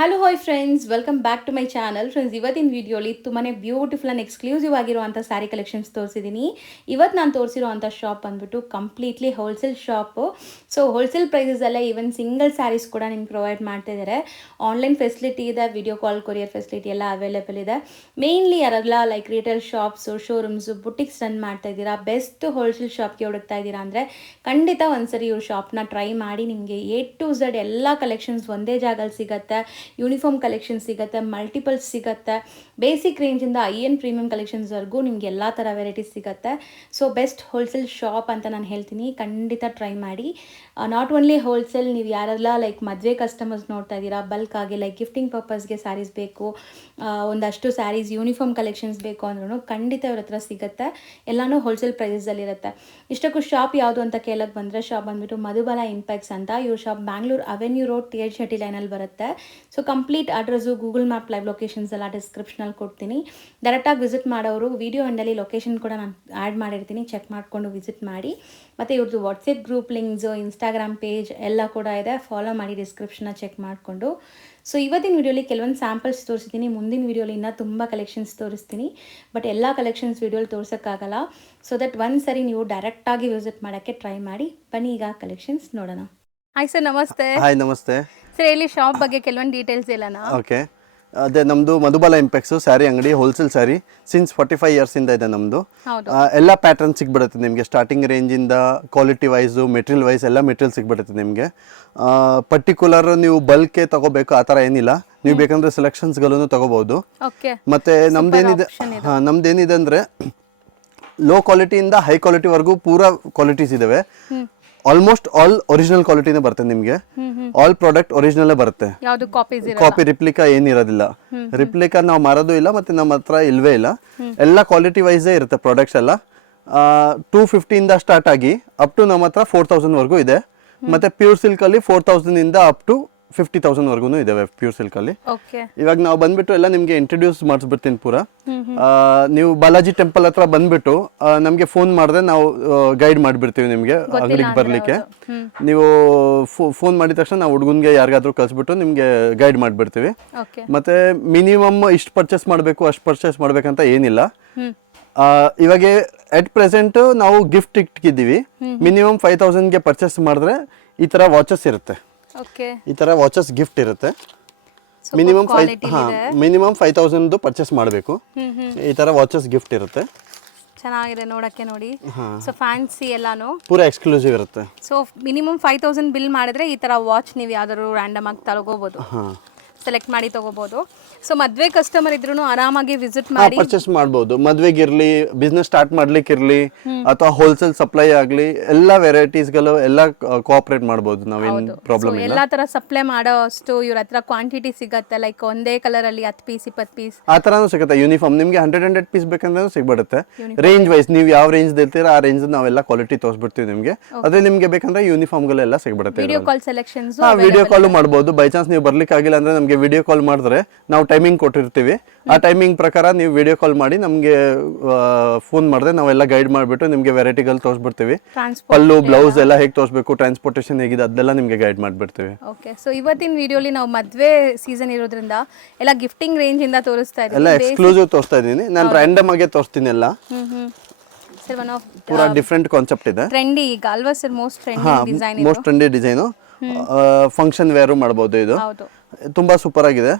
Hello hi friends, welcome back to my channel. Friends, ಇವತ್ತಿನ ವಿಡಿಯೋಲಿ ತುಂಬಾ ಬ್ಯೂಟಿಫುಲ್ ಆ್ಯಂಡ್ ಎಕ್ಸ್ಕ್ಲೂಸಿವ್ ಆಗಿರುವಂಥ ಸ್ಯಾರಿ ಕಲೆಕ್ಷನ್ಸ್ ತೋರಿಸಿದ್ದೀನಿ. ಇವತ್ತು ನಾನು ತೋರಿಸಿರುವಂಥ ಶಾಪ್ ಬಂದುಬಿಟ್ಟು completely wholesale shop. So wholesale ಪ್ರೈಸಸಲ್ಲೇ ಈವನ್ ಸಿಂಗಲ್ ಸ್ಯಾರೀಸ್ ಕೂಡ ನಿಮ್ಗೆ ಪ್ರೊವೈಡ್ ಮಾಡ್ತಿದ್ದಾರೆ. ಆನ್ಲೈನ್ ಫೆಸಿಲಿಟಿ ಇದೆ, ವಿಡಿಯೋ ಕಾಲ್ ಕೊರಿಯರ್ ಫೆಸಿಲಿಟಿ ಎಲ್ಲ ಅವೈಲೇಬಲ್ ಇದೆ. ಮೇಯ್ನ್ಲಿ ಯಾರೆಲ್ಲ like retail shops, showrooms, boutiques run ಮಾಡ್ತಾ ಇದ್ದೀರಾ, ಬೆಸ್ಟ್ ಹೋಲ್ಸೇಲ್ ಶಾಪ್ಗೆ ಹುಡುಕ್ತಾ ಇದ್ದೀರಾ ಅಂದರೆ ಖಂಡಿತ ಒಂದ್ಸರಿ ಇವ್ರ ಶಾಪ್ನ ಟ್ರೈ ಮಾಡಿ. ನಿಮಗೆ A to Z ಎಲ್ಲ ಕಲೆಕ್ಷನ್ಸ್ ಒಂದೇ ಜಾಗದಲ್ಲಿ ಸಿಗುತ್ತೆ. ಯೂನಿಫಾರ್ಮ್ ಕಲೆಕ್ಷನ್ಸ್ ಸಿಗುತ್ತೆ, ಮಲ್ಟಿಪಲ್ಸ್ ಸಿಗುತ್ತೆ, ಬೇಸಿಕ್ ರೇಂಜಿಂದ IN ಪ್ರೀಮಿಯಂ ಕಲೆಕ್ಷನ್ಸ್ವರೆಗೂ ನಿಮ್ಗೆ ಎಲ್ಲ ಥರ ವೆರೈಟೀಸ್ ಸಿಗುತ್ತೆ. ಸೊ ಬೆಸ್ಟ್ ಹೋಲ್ಸೇಲ್ ಶಾಪ್ ಅಂತ ನಾನು ಹೇಳ್ತೀನಿ, ಖಂಡಿತ ಟ್ರೈ ಮಾಡಿ. ನಾಟ್ ಓನ್ಲಿ ಹೋಲ್ಸೇಲ್, ನೀವು ಯಾರೆಲ್ಲ ಲೈಕ್ ಮದುವೆ ಕಸ್ಟಮರ್ಸ್ ನೋಡ್ತಾ ಇದ್ದೀರಾ, ಬಲ್ಕ್ ಆಗಿ ಲೈಕ್ ಗಿಫ್ಟಿಂಗ್ ಪರ್ಪಸ್ಗೆ ಸ್ಯಾರೀಸ್ ಬೇಕು, ಒಂದಷ್ಟು ಸ್ಯಾರೀಸ್ ಯೂನಿಫಾರ್ಮ್ ಕಲೆಕ್ಷನ್ಸ್ ಬೇಕು ಅಂದ್ರೂ ಖಂಡಿತ ಇವ್ರ ಹತ್ರ ಸಿಗುತ್ತೆ. ಎಲ್ಲನೂ ಹೋಲ್ಸೇಲ್ ಪ್ರೈಸಲ್ಲಿರುತ್ತೆ. ಇಷ್ಟಕ್ಕೂ ಶಾಪ್ ಯಾವುದು ಅಂತ ಕೇಳಕ್ಕೆ ಬಂದರೆ, ಶಾಪ್ ಬಂದುಬಿಟ್ಟು ಮಧುಬಾಲ ಇಂಪ್ಯಾಕ್ಸ್ ಅಂತ. ಇವ್ರ shop Bangalore avenue road TH Shetty ಲೈನಲ್ಲಿ ಬರುತ್ತೆ. So complete address, Google map live locations ಎಲ್ಲ ಡಿಸ್ಕ್ರಿಪ್ಷನಲ್ಲಿ ಕೊಡ್ತೀನಿ. ಡೈರೆಕ್ಟಾಗಿ ವಿಸಿಟ್ ಮಾಡೋರು ವಿಡಿಯೋ ಎಂಡಲ್ಲಿ ಲೊಕೇಶನ್ ಕೂಡ ನಾನು ಆ್ಯಡ್ ಮಾಡಿರ್ತೀನಿ, ಚೆಕ್ ಮಾಡಿಕೊಂಡು ವಿಸಿಟ್ ಮಾಡಿ. ಮತ್ತು ಇವ್ರದ್ದು WhatsApp group links, Instagram page ಎಲ್ಲ ಕೂಡ ಇದೆ, ಫಾಲೋ ಮಾಡಿ ಡಿಸ್ಕ್ರಿಪ್ಷನ್ನ ಚೆಕ್ ಮಾಡಿಕೊಂಡು. ಸೊ ಇವತ್ತಿನ ವಿಡಿಯೋಲಿ ಕೆಲವೊಂದು ಸ್ಯಾಂಪಲ್ಸ್ ತೋರಿಸ್ತೀನಿ, ಮುಂದಿನ ವಿಡಿಯೋಲಿ ಇನ್ನೂ ತುಂಬ ಕಲೆಕ್ಷನ್ಸ್ ತೋರಿಸ್ತೀನಿ. ಬಟ್ ಎಲ್ಲ ಕಲೆಕ್ಷನ್ಸ್ ವಿಡಿಯೋಲಿ ತೋರ್ಸೋಕ್ಕಾಗಲ್ಲ. ಸೊ ದಟ್ ಒಂದು ಸರಿ ನೀವು ಡೈರೆಕ್ಟಾಗಿ ವಿಸಿಟ್ ಮಾಡೋಕ್ಕೆ ಟ್ರೈ ಮಾಡಿ. ಬನ್ನಿ ಈಗ ಕಲೆಕ್ಷನ್ಸ್ ನೋಡೋಣ. ಹಾಯ್ ಸರ್, ನಮಸ್ತೆ. ಹಾಯ್, ನಮಸ್ತೆ ಸರ್, ಇಲ್ಲಿ ಶಾಪ್ ಬಗ್ಗೆ ಕೆಲವೊಂದು ಡೀಟೇಲ್ಸ್ ಹೇಳೋಣ. ಓಕೆ, ಅದೇ ನಮ್ಮದು ಮಧುಬಾಲ ಇಂಪ್ಯಾಕ್ಸು ಸ್ಯಾರಿ ಅಂಗಡಿ, ಹೋಲ್ಸೇಲ್ ಸ್ಯಾರಿ ಸಿನ್ಸ್ 45 ಇಯರ್ಸಿಂದ ಇದೆ ನಮ್ಮದು. ಎಲ್ಲ ಪ್ಯಾಟರ್ನ್ ಸಿಗ್ಬಿಡುತ್ತೆ ನಿಮಗೆ, ಸ್ಟಾರ್ಟಿಂಗ್ ರೇಂಜಿಂದ ಕ್ವಾಲಿಟಿ ವೈಸು, ಮೆಟೀರಿಯಲ್ ವೈಸ್ ಎಲ್ಲ ಮೆಟೀರಿಯಲ್ ಸಿಗ್ಬಿಡುತ್ತೆ ನಿಮಗೆ. ಪರ್ಟಿಕ್ಯುಲರ್ ನೀವು ಬಲ್ಕೆ ತಗೋಬೇಕು ಆ ಥರ ಏನಿಲ್ಲ, ನೀವು ಬೇಕಂದ್ರೆ ಸೆಲೆಕ್ಷನ್ಸ್ಗಳನ್ನು ತಗೋಬಹುದು. ಮತ್ತು ನಮ್ದೇನಿದೆ ಅಂದರೆ ಲೋ ಕ್ವಾಲಿಟಿಯಿಂದ ಹೈ ಕ್ವಾಲಿಟಿವರೆಗೂ ಪೂರಾ ಕ್ವಾಲಿಟೀಸ್ ಇದಾವೆ. ಆಲ್ಮೋಸ್ಟ್ ಆಲ್ ಒರಿಜಿನಲ್ ಕ್ವಾಲಿಟಿನೇ ಬರುತ್ತೆ ನಿಮಗೆ. ಆಲ್ ಪ್ರಾಡಕ್ಟ್ ಒರಿಜಿನಲ್ ಬರುತ್ತೆ, ಕಾಪಿ ರಿಪ್ಲಿಕಾ ಏನಿರೋದಿಲ್ಲ. ರಿಪ್ಲಿಕಾ ನಾವು ಮಾರೋದು ಇಲ್ಲ, ಮತ್ತೆ ನಮ್ಮ ಹತ್ರ ಇಲ್ವೇ ಇಲ್ಲ. ಎಲ್ಲ ಕ್ವಾಲಿಟಿ ವೈಸೇ ಇರುತ್ತೆ ಪ್ರಾಡಕ್ಟ್ಸ್ ಎಲ್ಲ. 250 ಸ್ಟಾರ್ಟ್ ಆಗಿ ಅಪ್ ಟು ನಮ್ಮ ಹತ್ರ 4000 ಇದೆ. ಮತ್ತೆ ಪ್ಯೂರ್ ಸಿಲ್ಕ್ ಅಲ್ಲಿ 4000 ಅಪ್ ಟು 50,000 ಇದಾವೆ ಪ್ಯೂರ್ ಸಿಲ್ಕ್ ಅಲ್ಲಿ. ಇವಾಗ ನಾವು ಬಂದ್ಬಿಟ್ಟು ಎಲ್ಲ ನಿಮ್ಗೆ ಇಂಟ್ರೊಡ್ಯೂಸ್ ಮಾಡಿಸ್ಬಿಡ್ತೀನಿ ಪೂರಾ. ನೀವು ಬಾಲಾಜಿ ಟೆಂಪಲ್ ಹತ್ರ ಬಂದ್ಬಿಟ್ಟು ನಮ್ಗೆ ಫೋನ್ ಮಾಡಿದ್ರೆ ನಾವು ಗೈಡ್ ಮಾಡಿಬಿಡ್ತೀವಿ ನಿಮ್ಗೆ ಅಂಗಡಿಗೆ ಬರ್ಲಿಕ್ಕೆ. ನೀವು ಫೋನ್ ಮಾಡಿದ ತಕ್ಷಣ ನಾವು ಹುಡುಗನ್ಗೆ ಯಾರಿಗಾದ್ರೂ ಕಳ್ಸಿಬಿಟ್ಟು ನಿಮ್ಗೆ ಗೈಡ್ ಮಾಡಿಬಿಡ್ತೀವಿ. ಮತ್ತೆ ಮಿನಿಮಮ್ ಇಷ್ಟು ಪರ್ಚೇಸ್ ಮಾಡಬೇಕು, ಅಷ್ಟು ಪರ್ಚೇಸ್ ಮಾಡ್ಬೇಕಂತ ಏನಿಲ್ಲ. ಇವಾಗ ಎಟ್ ಪ್ರೆಸೆಂಟ್ ನಾವು ಗಿಫ್ಟ್ ಇಟ್ಟಿದ್ದೀವಿ. ಮಿನಿಮಮ್ 5,000ಗೆ ಪರ್ಚೇಸ್ ಮಾಡಿದ್ರೆ ಈ ತರ ವಾಚಸ್ ಇರುತ್ತೆ. ಈ ತರ ವಾಚಸ್ ಗಿಫ್ಟ್ ಇರುತ್ತೆ. ಮಿನಿಮಮ್ 5,000 ಪರ್ಚೇಸ್ ಮಾಡಬೇಕು. ಈ ತರ ವಾಚಸ್ ಗಿಫ್ಟ್ ಇರುತ್ತೆ. ಚೆನ್ನಾಗಿದೆ ನೋಡಕ್ಕೆ, ನೋಡಿ. ಸೊ ಫ್ಯಾನ್ಸಿ ಎಲ್ಲಾನು ಪೂರಾ ಎಕ್ಸ್ಕ್ಲೂಸಿವ್ ಇರುತ್ತೆ. ಸೊ ಮಿನಿಮಮ್ 5,000 ಬಿಲ್ ಮಾಡಿದ್ರೆ ಈ ತರ ವಾಚ್ ನೀವು ಯಾವ್ದಾದ್ರು ರ್ಯಾಂಡಮ್ ಆಗಿ ತಗೋಬಹುದು, ಸೆಲೆಕ್ಟ್ ಮಾಡಿ ತಗೋಬಹುದು. ಸೊ ಮದ್ವೆ ಕಸ್ಟಮರ್ ಇದ್ರೂ ಆರಾಮಾಗಿ ವಿಸಿಟ್ ಮಾಡಿ ಪರ್ಚೇಸ್ ಮಾಡಬಹುದು. ಮದ್ವೆಗಿರ್ಲಿ, ಬಿಸ್ನೆಸ್ ಸ್ಟಾರ್ಟ್ ಮಾಡ್ಲಿಕ್ಕಿರ್ಲಿ, ಅಥವಾ ಹೋಲ್ಸೇಲ್ ಸಪ್ಲೈ ಆಗ್ಲಿ, ಎಲ್ಲ ವೆರೈಟೀಸ್ ಗಳು ಎಲ್ಲ ಕೋಆಪರೇಟ್ ಮಾಡಬಹುದು. ನಾವೇನು ಪ್ರಾಬ್ಲಮ್ ಇಲ್ಲ. ಎಲ್ಲಾ ತರ ಸಪ್ಲೈ ಮಾಡೋ ಅಷ್ಟು ಇವ್ರ ಹತ್ರ ಕ್ವಾಂಟಿಟಿ ಸಿಗುತ್ತೆ. ಲೈಕ್ ಒಂದೇ ಕಲರ್ ಅಲ್ಲಿ 10 ಪೀಸ್ 20 ಪೀಸ್ ಆ ತರಾನು ಸಿಗುತ್ತೆ. ಯೂನಿಫಾರ್ಮ್ ನಿಮ್ಗೆ 100 ಪೀಸ್ ಬೇಕಂದ್ರೆ ಸಿಗ್ಬಿಡುತ್ತೆ. ರೇಂಜ್ ವೈಸ್ ನೀವು ಯಾವ ರೇಂಜ್ ಇರ್ತೀರಾ ಆ ರೇಂಜ್ ನಾವೆಲ್ಲ ಕ್ವಾಲಿಟಿ ತೋರಿಸ್ಬಿಡ್ತೀವಿ ನಿಮ್ಗೆ. ಅದೇ ನಿಮ್ಗೆ ಬೇಕಂದ್ರೆ ಯೂನಿಫಾರ್ಮ್ ಗಳೆಲ್ಲ ಸಿಗ್ಬಿಡುತ್ತೆ. Video call selections, video call ಮಾಡಬಹುದು. ಬೈ ಚಾನ್ಸ್ ನೀವು ಬರ್ಲಿಕ್ಕೆ ಆಗಿಲ್ಲ ಅಂದ್ರೆ ನಮ್ಗೆ ವಿಡಿಯೋ ಕಾಲ್ ಮಾಡಿದ್ರೆ ನಾವು ಟೈಮಿಂಗ್ ಕೊಟ್ಟಿರ್ತೀವಿ. ಆ ಟೈಮಿಂಗ್ ಪ್ರಕಾರ ನೀವು ವಿಡಿಯೋ ಕಾಲ್ ಮಾಡಿ ನಮ್ಗೆ ಫೋನ್ ಮಾಡಿದ್ರೆ ನಾವೆಲ್ಲ ಗೈಡ್ ಮಾಡಿಬಿಟ್ಟು ನಿಮ್ಗೆ ವೆರೈಟಿಗಳು ತೋರಿಸ್ಬಿಡ್ತೀವಿ. ಪಲ್ಲು, ಬ್ಲೌಸ್ ಎಲ್ಲ ಹೇಗೆ ತೋರಿಸ್ಬೇಕು, ಟ್ರಾನ್ಸ್ಪೋರ್ಟೇಷನ್ ಹೇಗಿದೆ ಅದೆಲ್ಲ ನಿಮ್ಗೆ ಗೈಡ್ ಮಾಡಿಬಿಡ್ತೀವಿ. ಓಕೆ, ಸೊ ಇವತ್ತಿನ ವಿಡಿಯೋಲಿ ನಾವು ಮದ್ವೆ ಸೀಸನ್ ಇರೋದ್ರಿಂದ ಎಲ್ಲ ಗಿಫ್ಟಿಂಗ್ ರೇಂಜ್ ಇಂದ ತೋರಿಸ್ತಾ ಇದ್ದೀವಿ. ಎಲ್ಲ ಎಕ್ಸ್ಕ್ಲೂಸಿವ್ ತೋರಿಸ್ತಾ ಇದ್ದೀನಿ ನಾನು. ರ್ಯಾಂಡಮ್ ಆಗಿ ತೋರಿಸ್ತೀನಿ ಎಲ್ಲ. ಸರ್, ಒನ್ ಆಫ್ ಪೂರಾ ಡಿಫರೆಂಟ್ ಕಾನ್ಸೆಪ್ಟ್ ಇದೆ. ಟ್ರೆಂಡಿ ಈಗ ಅಲ್ವಾ sir? Most trendy design, most trendy design. Function wear ಮಾಡಬಹುದು. ಇದು ತುಂಬಾ ಸೂಪರ್ ಆಗಿದೆ.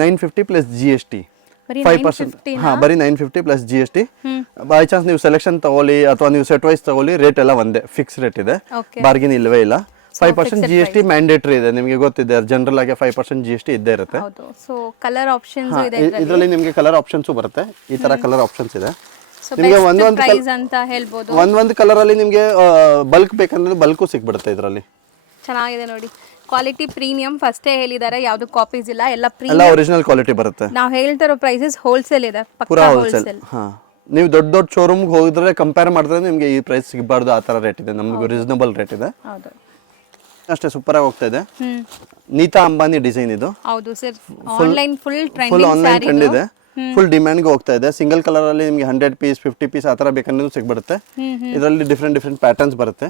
950 ಪ್ಲಸ್ GST 5%. ಬರೀ 950 ಪ್ಲಸ್ GST. ಬೈ ಚಾನ್ಸ್ ನೀವು ಸೆಲೆಕ್ಷನ್ ತಗೊಳ್ಳಿ ಅಥವಾ ನೀವು ಸೆಟ್ ವೈಸ್ ತಗೊಳ್ಳಿ, ರೇಟ್ ಎಲ್ಲ ಒಂದೇ, ಫಿಕ್ಸ್ ರೇಟ್ ಇದೆ, ಬಾರ್ಗಿನ್ ಇಲ್ಲವೇ ಇಲ್ಲ. 5% GST ಮ್ಯಾಂಡೇಟರಿ ಇದೆ, ನಿಮಗೆ ಗೊತ್ತಿದೆ. ಜನರಲ್ ಆಗಿ 5% GST ಇದ್ದೇ ಇರುತ್ತೆ. ಸೊ ಕಲರ್ ಆಪ್ಷನ್ಸ್ ಇದೆ ಇದರಲ್ಲಿ. ನಿಮಗೆ ಕಲರ್ ಆಪ್ಷನ್ಸ್ ಬರುತ್ತೆ. ಈ ತರ ಕಲರ್ ಆಪ್ಷನ್ಸ್ ಇದೆ ನಿಮಗೆ. ಒಂದೊಂದು ಕಲರ್ ಅಲ್ಲಿ ನಿಮಗೆ ಬಲ್ಕ್ ಬೇಕಂದ್ರೆ ಬಲ್ಕು ಸಿಗ್ಬಿಡುತ್ತೆ ಇದರಲ್ಲಿ. ಚೆನ್ನಾಗಿದೆ ನೋಡಿ, ಕ್ವಾಲಿಟಿ ಪ್ರೀಮಿಯಂ. ಫಸ್ಟೇ ಹೇಳಿದ್ದಾರೆ, ಯಾವ್ದು ಕಾಪೀಸ್ ಇಲ್ಲ, ಎಲ್ಲ ಒರಿಜಿನಲ್ ಕ್ವಾಲಿಟಿ ಬರುತ್ತೆ. ನಾವು ಹೇಳ್ತಿರೋ ಪ್ರೈಸಸ್ ಹೋಲ್ಸೇಲ್ ಇದೆ, ಪೂರಾ ಹೋಲ್ಸೇಲ್. ನೀವು ದೊಡ್ಡ ಶೋರೂಮ್ ಹೋಗಿದ್ರೆ ಕಂಪೇರ್ ಮಾಡಿದ್ರೆ ನಿಮಗೆ ಈ ಪ್ರೈಸ್ ಸಿಗಬಾರ್ದು, ಆ ತರ ರೇಟ್ ಇದೆ. ನಮ್ಗೆ ರೀಸನಬಲ್ ರೇಟ್ ಇದೆ. ಅಷ್ಟೇ ಸೂಪರ್ ಆಗಿ ಹೋಗ್ತಾ ಇದೆ. ನೀತಾ ಅಂಬಾನಿ ಡಿಸೈನ್ ಇದು. ಹೌದು sir, online full online trend ಇದೆ. ಫುಲ್ ಡಿಮ್ಯಾಂಡ್ಗೆ ಹೋಗ್ತಾ ಇದೆ. ಸಿಂಗಲ್ ಕಲರ್ ಅಲ್ಲಿ ನಿಮಗೆ 100 ಪೀಸ್ 50 ಪೀಸ್ ಆ ತರ ಬೇಕಂದ್ರೂ ಸಿಗ್ಬಿಡುತ್ತೆ. ಇದರಲ್ಲಿ ಡಿಫ್ರೆಂಟ್ ಪ್ಯಾಟರ್ನ್ಸ್ ಬರುತ್ತೆ.